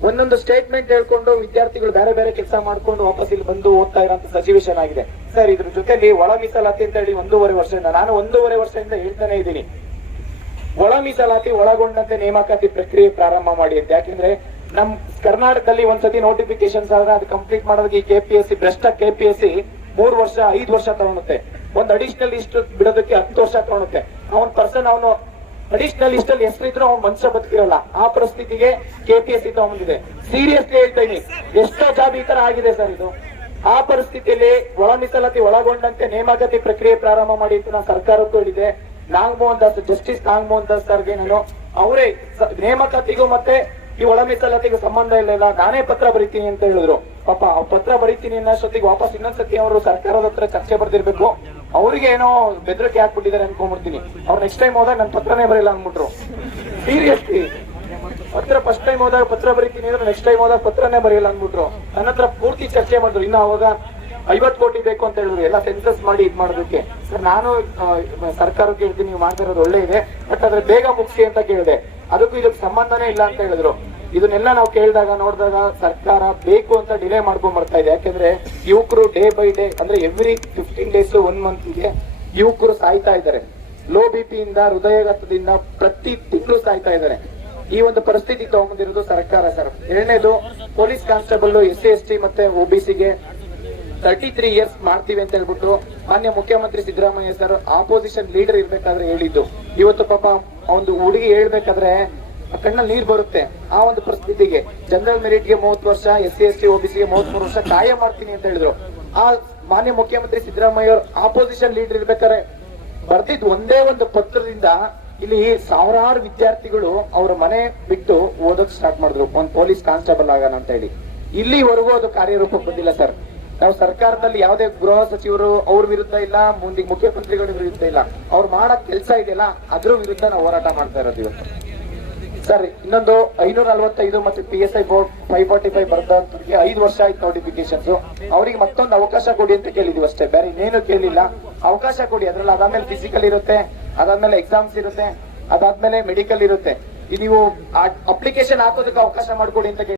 ಒಂದೊಂದು ಸ್ಟೇಟ್ಮೆಂಟ್ ಹೇಳ್ಕೊಂಡು ವಿದ್ಯಾರ್ಥಿಗಳು ಬೇರೆ ಕೆಲಸ ಮಾಡ್ಕೊಂಡು ವಾಪಸ್ ಇಲ್ಲಿ ಬಂದು ಓದ್ತಾ ಇರೋಂತ ಸಿಚುವೇಶನ್ ಆಗಿದೆ ಸರ್. ಇದ್ರ ಜೊತೆಲಿ ಒಳ ಮೀಸಲಾತಿ ಅಂತ ಹೇಳಿ 1.5 ವರ್ಷದಿಂದ ನಾನು 1.5 ವರ್ಷದಿಂದ ಹೇಳ್ತಾನೆ ಇದ್ದೀನಿ, ಒಳ ಮೀಸಲಾತಿ ಒಳಗೊಂಡಂತೆ ನೇಮಕಾತಿ ಪ್ರಕ್ರಿಯೆ ಪ್ರಾರಂಭ ಮಾಡಿ ಅಂತ. ಯಾಕೆಂದ್ರೆ ನಮ್ ಕರ್ನಾಟಕದಲ್ಲಿ ಒಂದ್ಸತಿ ನೋಟಿಫಿಕೇಶನ್ಸ್ ಆದ್ರೆ ಅದು ಕಂಪ್ಲೀಟ್ ಮಾಡೋದಕ್ಕೆ ಈ KPSC ಭ್ರಷ್ಟ KPSC 3 ವರ್ಷ 5 ವರ್ಷ ತಗೊಳುತ್ತೆ. ಒಂದು ಅಡಿಷನಲ್ ಲಿಸ್ಟ್ ಬಿಡೋದಕ್ಕೆ 10 ವರ್ಷ ತಗೊಳುತ್ತೆ. ಅವನು ಅಡಿಷನಲ್ ಲಿಸ್ಟ್ ಅಲ್ಲಿ ಹೆಸರಿದ್ರು ಅವ್ನು ಮನುಷ್ಯ ಬದುಕಿರಲ್ಲ. ಆ ಪರಿಸ್ಥಿತಿಗೆ KPSC ತಗೊಂಡಿದೆ. ಸೀರಿಯಸ್ಲಿ ಹೇಳ್ತಾ ಇದೀನಿ, ಎಷ್ಟೋ ಜಾಬ್ ಈ ತರ ಆಗಿದೆ ಸರ್. ಇದು ಆ ಪರಿಸ್ಥಿತಿಯಲ್ಲಿ ಒಳ ಮೀಸಲಾತಿ ಒಳಗೊಂಡಂತೆ ನೇಮಕಾತಿ ಪ್ರಕ್ರಿಯೆ ಪ್ರಾರಂಭ ಮಾಡಿ ಅಂತ ನಾನು ಸರ್ಕಾರಕ್ಕೂ ಹೇಳಿದೆ. ಜಸ್ಟಿಸ್ ನಾಗಮೋಹನ್ ದಾಸ್ ಸರ್ಗೆ ನಾನು ಅವರೇ ನೇಮಕಾತಿಗೂ ಮತ್ತೆ ಈ ಒಳ ಮೀಸಲಾತಿಗೂ ಸಂಬಂಧ ಇಲ್ಲ, ನಾನೇ ಪತ್ರ ಬರೀತೀನಿ ಅಂತ ಹೇಳಿದ್ರು. ಪಾಪ ಪತ್ರ ಬರೀತೀನಿ ಅನ್ನೋಷ್ಟೊತ್ತಿಗೆ ವಾಪಸ್ ಇನ್ನೊಂದ್ಸತಿ ಅವರು ಸರ್ಕಾರದ ಹತ್ರ ಚರ್ಚೆ ಬರ್ದಿರ್ಬೇಕು. ಅವ್ರಿಗೆ ಏನೋ ಬೆದರಿಕೆ ಹಾಕ್ಬಿಟ್ಟಿದ್ದಾರೆ ಅನ್ಕೊಂಡ್ಬಿಡ್ತೀನಿ. ಅವ್ರು ನೆಕ್ಸ್ಟ್ ಟೈಮ್ ಹೋದಾಗ ನನ್ ಪತ್ರನೇ ಬರೀಲ್ಲ ಅಂದ್ಬಿಟ್ರು. ಸೀರಿಯಸ್ಲಿ ಫಸ್ಟ್ ಟೈಮ್ ಹೋದಾಗ ಪತ್ರ ಬರೀತೀನಿ ಅಂದ್ರೆ ನೆಕ್ಸ್ಟ್ ಟೈಮ್ ಹೋದಾಗ ಪತ್ರನೇ ಬರೆಯಲ್ಲ ಅಂದ್ಬಿಟ್ರು. ನನ್ನ ಹತ್ರ ಪೂರ್ತಿ ಚರ್ಚೆ ಮಾಡಿದ್ರು. ಇನ್ನು ಅವಾಗ 50 ಕೋಟಿ ಬೇಕು ಅಂತ ಹೇಳಿದ್ರು ಎಲ್ಲ ಸೆನ್ಸಸ್ ಮಾಡಿ ಇದ್ ಮಾಡೋದಕ್ಕೆ. ಸರ್, ನಾನು ಸರ್ಕಾರಕ್ಕೆ ಹೇಳ್ತೀನಿ, ನೀವು ಮಾಡ್ತಿರೋದು ಒಳ್ಳೆ ಇದೆ, ಬಟ್ ಅದ್ರ ಬೇಗ ಮುಗಿಸಿ ಅಂತ ಕೇಳಿದೆ. ಅದಕ್ಕೂ ಇದಕ್ಕೆ ಸಂಬಂಧನೇ ಇಲ್ಲ ಅಂತ ಹೇಳಿದ್ರು. ಇದನ್ನೆಲ್ಲ ನಾವು ನೋಡಿದಾಗ ಸರ್ಕಾರ ಬೇಕು ಅಂತ ಡಿಲೇ ಮಾಡ್ಕೊಂಡ್ ಬರ್ತಾ ಇದೆ. ಯಾಕೆಂದ್ರೆ ಯುವಕರು ಡೇ ಬೈ ಡೇ ಅಂದ್ರೆ ಎವ್ರಿ 15 ಡೇಸ್ 1 ಮಂತ್ಗೆ ಯುವಕರು ಸಾಯ್ತಾ ಇದ್ದಾರೆ. ಲೋ BP ಇಂದ, ಹೃದಯಘಾತದಿಂದ ಪ್ರತಿ ತಿಂಗಳು ಸಾಯ್ತಾ ಇದ್ದಾರೆ. ಈ ಒಂದು ಪರಿಸ್ಥಿತಿ ತಗೊಂಡಿರೋದು ಸರ್ಕಾರ ಸರ್. ಎರಡನೇದು, ಪೊಲೀಸ್ ಕಾನ್ಸ್ಟೇಬಲ್ SC ST ಮತ್ತೆ OBCಗೆ 33 ಇಯರ್ಸ್ ಮಾಡ್ತೀವಿ ಅಂತ ಹೇಳ್ಬಿಟ್ಟು ಮಾನ್ಯ ಮುಖ್ಯಮಂತ್ರಿ ಸಿದ್ದರಾಮಯ್ಯ ಸರ್ ಆಪೋಸಿಷನ್ ಲೀಡರ್ ಇರ್ಬೇಕಾದ್ರೆ ಹೇಳಿದ್ದು. ಇವತ್ತು ಪಾಪ ಒಂದು ಹುಡುಗಿ ಹೇಳ್ಬೇಕಾದ್ರೆ ಕಣ್ಣಲ್ಲಿ ನೀರ್ ಬರುತ್ತೆ. ಆ ಒಂದು ಪರಿಸ್ಥಿತಿಗೆ ಜನರಲ್ ಮೆರಿಟ್ಗೆ 30 ವರ್ಷ, SC ST OBCಗೆ 33 ವರ್ಷ ಕಾಯ ಮಾಡ್ತೀನಿ ಅಂತ ಹೇಳಿದ್ರು. ಆ ಮಾನ್ಯ ಮುಖ್ಯಮಂತ್ರಿ ಸಿದ್ದರಾಮಯ್ಯ ಅವರು ಆಪೋಸಿಷನ್ ಲೀಡರ್ ಇರ್ಬೇಕಾದ್ರೆ ಬರ್ತಿದ್ ಒಂದೇ ಒಂದು ಪತ್ರದಿಂದ ಇಲ್ಲಿ ಸಾವಿರಾರು ವಿದ್ಯಾರ್ಥಿಗಳು ಅವರ ಮನೆ ಬಿಟ್ಟು ಓದೋಕ್ ಸ್ಟಾರ್ಟ್ ಮಾಡಿದ್ರು, ಒಂದು ಪೊಲೀಸ್ ಕಾನ್ಸ್ಟೇಬಲ್ ಆಗೋಣ ಅಂತ ಹೇಳಿ. ಇಲ್ಲಿವರೆಗೂ ಅದು ಕಾರ್ಯರೂಪಕ್ಕೆ ಬಂದಿಲ್ಲ ಸರ್. ನಾವು ಸರ್ಕಾರದಲ್ಲಿ ಯಾವುದೇ ಗೃಹ ಸಚಿವರು ಅವ್ರ ವಿರುದ್ಧ ಇಲ್ಲ, ಮುಂದಿಗೆ ಮುಖ್ಯಮಂತ್ರಿಗಳ ವಿರುದ್ಧ ಇಲ್ಲ. ಅವ್ರು ಮಾಡೋ ಕೆಲಸ ಇದೆಯಲ್ಲ ಅದ್ರ ವಿರುದ್ಧ ನಾವು ಹೋರಾಟ ಮಾಡ್ತಾ ಇರೋದು ಇವತ್ತು ಸರ್. ಇನ್ನೊಂದು 545 ಮತ್ತೆ PSI ಬೋರ್ಡ್ 545 ಬರ್ದಂತವ್ರಿಗೆ 5 ವರ್ಷ ಆಯ್ತು ನೋಟಿಫಿಕೇಶನ್ಸ್. ಅವ್ರಿಗೆ ಮತ್ತೊಂದು ಅವಕಾಶ ಕೊಡಿ ಅಂತ ಕೇಳಿದ್ವಿ ಅಷ್ಟೇ, ಬೇರೆ ಇನ್ನೇನು ಕೇಳಿಲ್ಲ. ಅವಕಾಶ ಕೊಡಿ. ಅದ್ರಲ್ಲಿ ಅದಾದ್ಮೇಲೆ ಫಿಸಿಕಲ್ ಇರುತ್ತೆ, ಅದಾದ್ಮೇಲೆ ಎಕ್ಸಾಮ್ಸ್ ಇರುತ್ತೆ, ಅದಾದ್ಮೇಲೆ ಮೆಡಿಕಲ್ ಇರುತ್ತೆ. ನೀವು ಅಪ್ಲಿಕೇಶನ್ ಹಾಕೋದಕ್ಕೆ ಅವಕಾಶ ಮಾಡ್ಕೊಡಿ ಅಂತ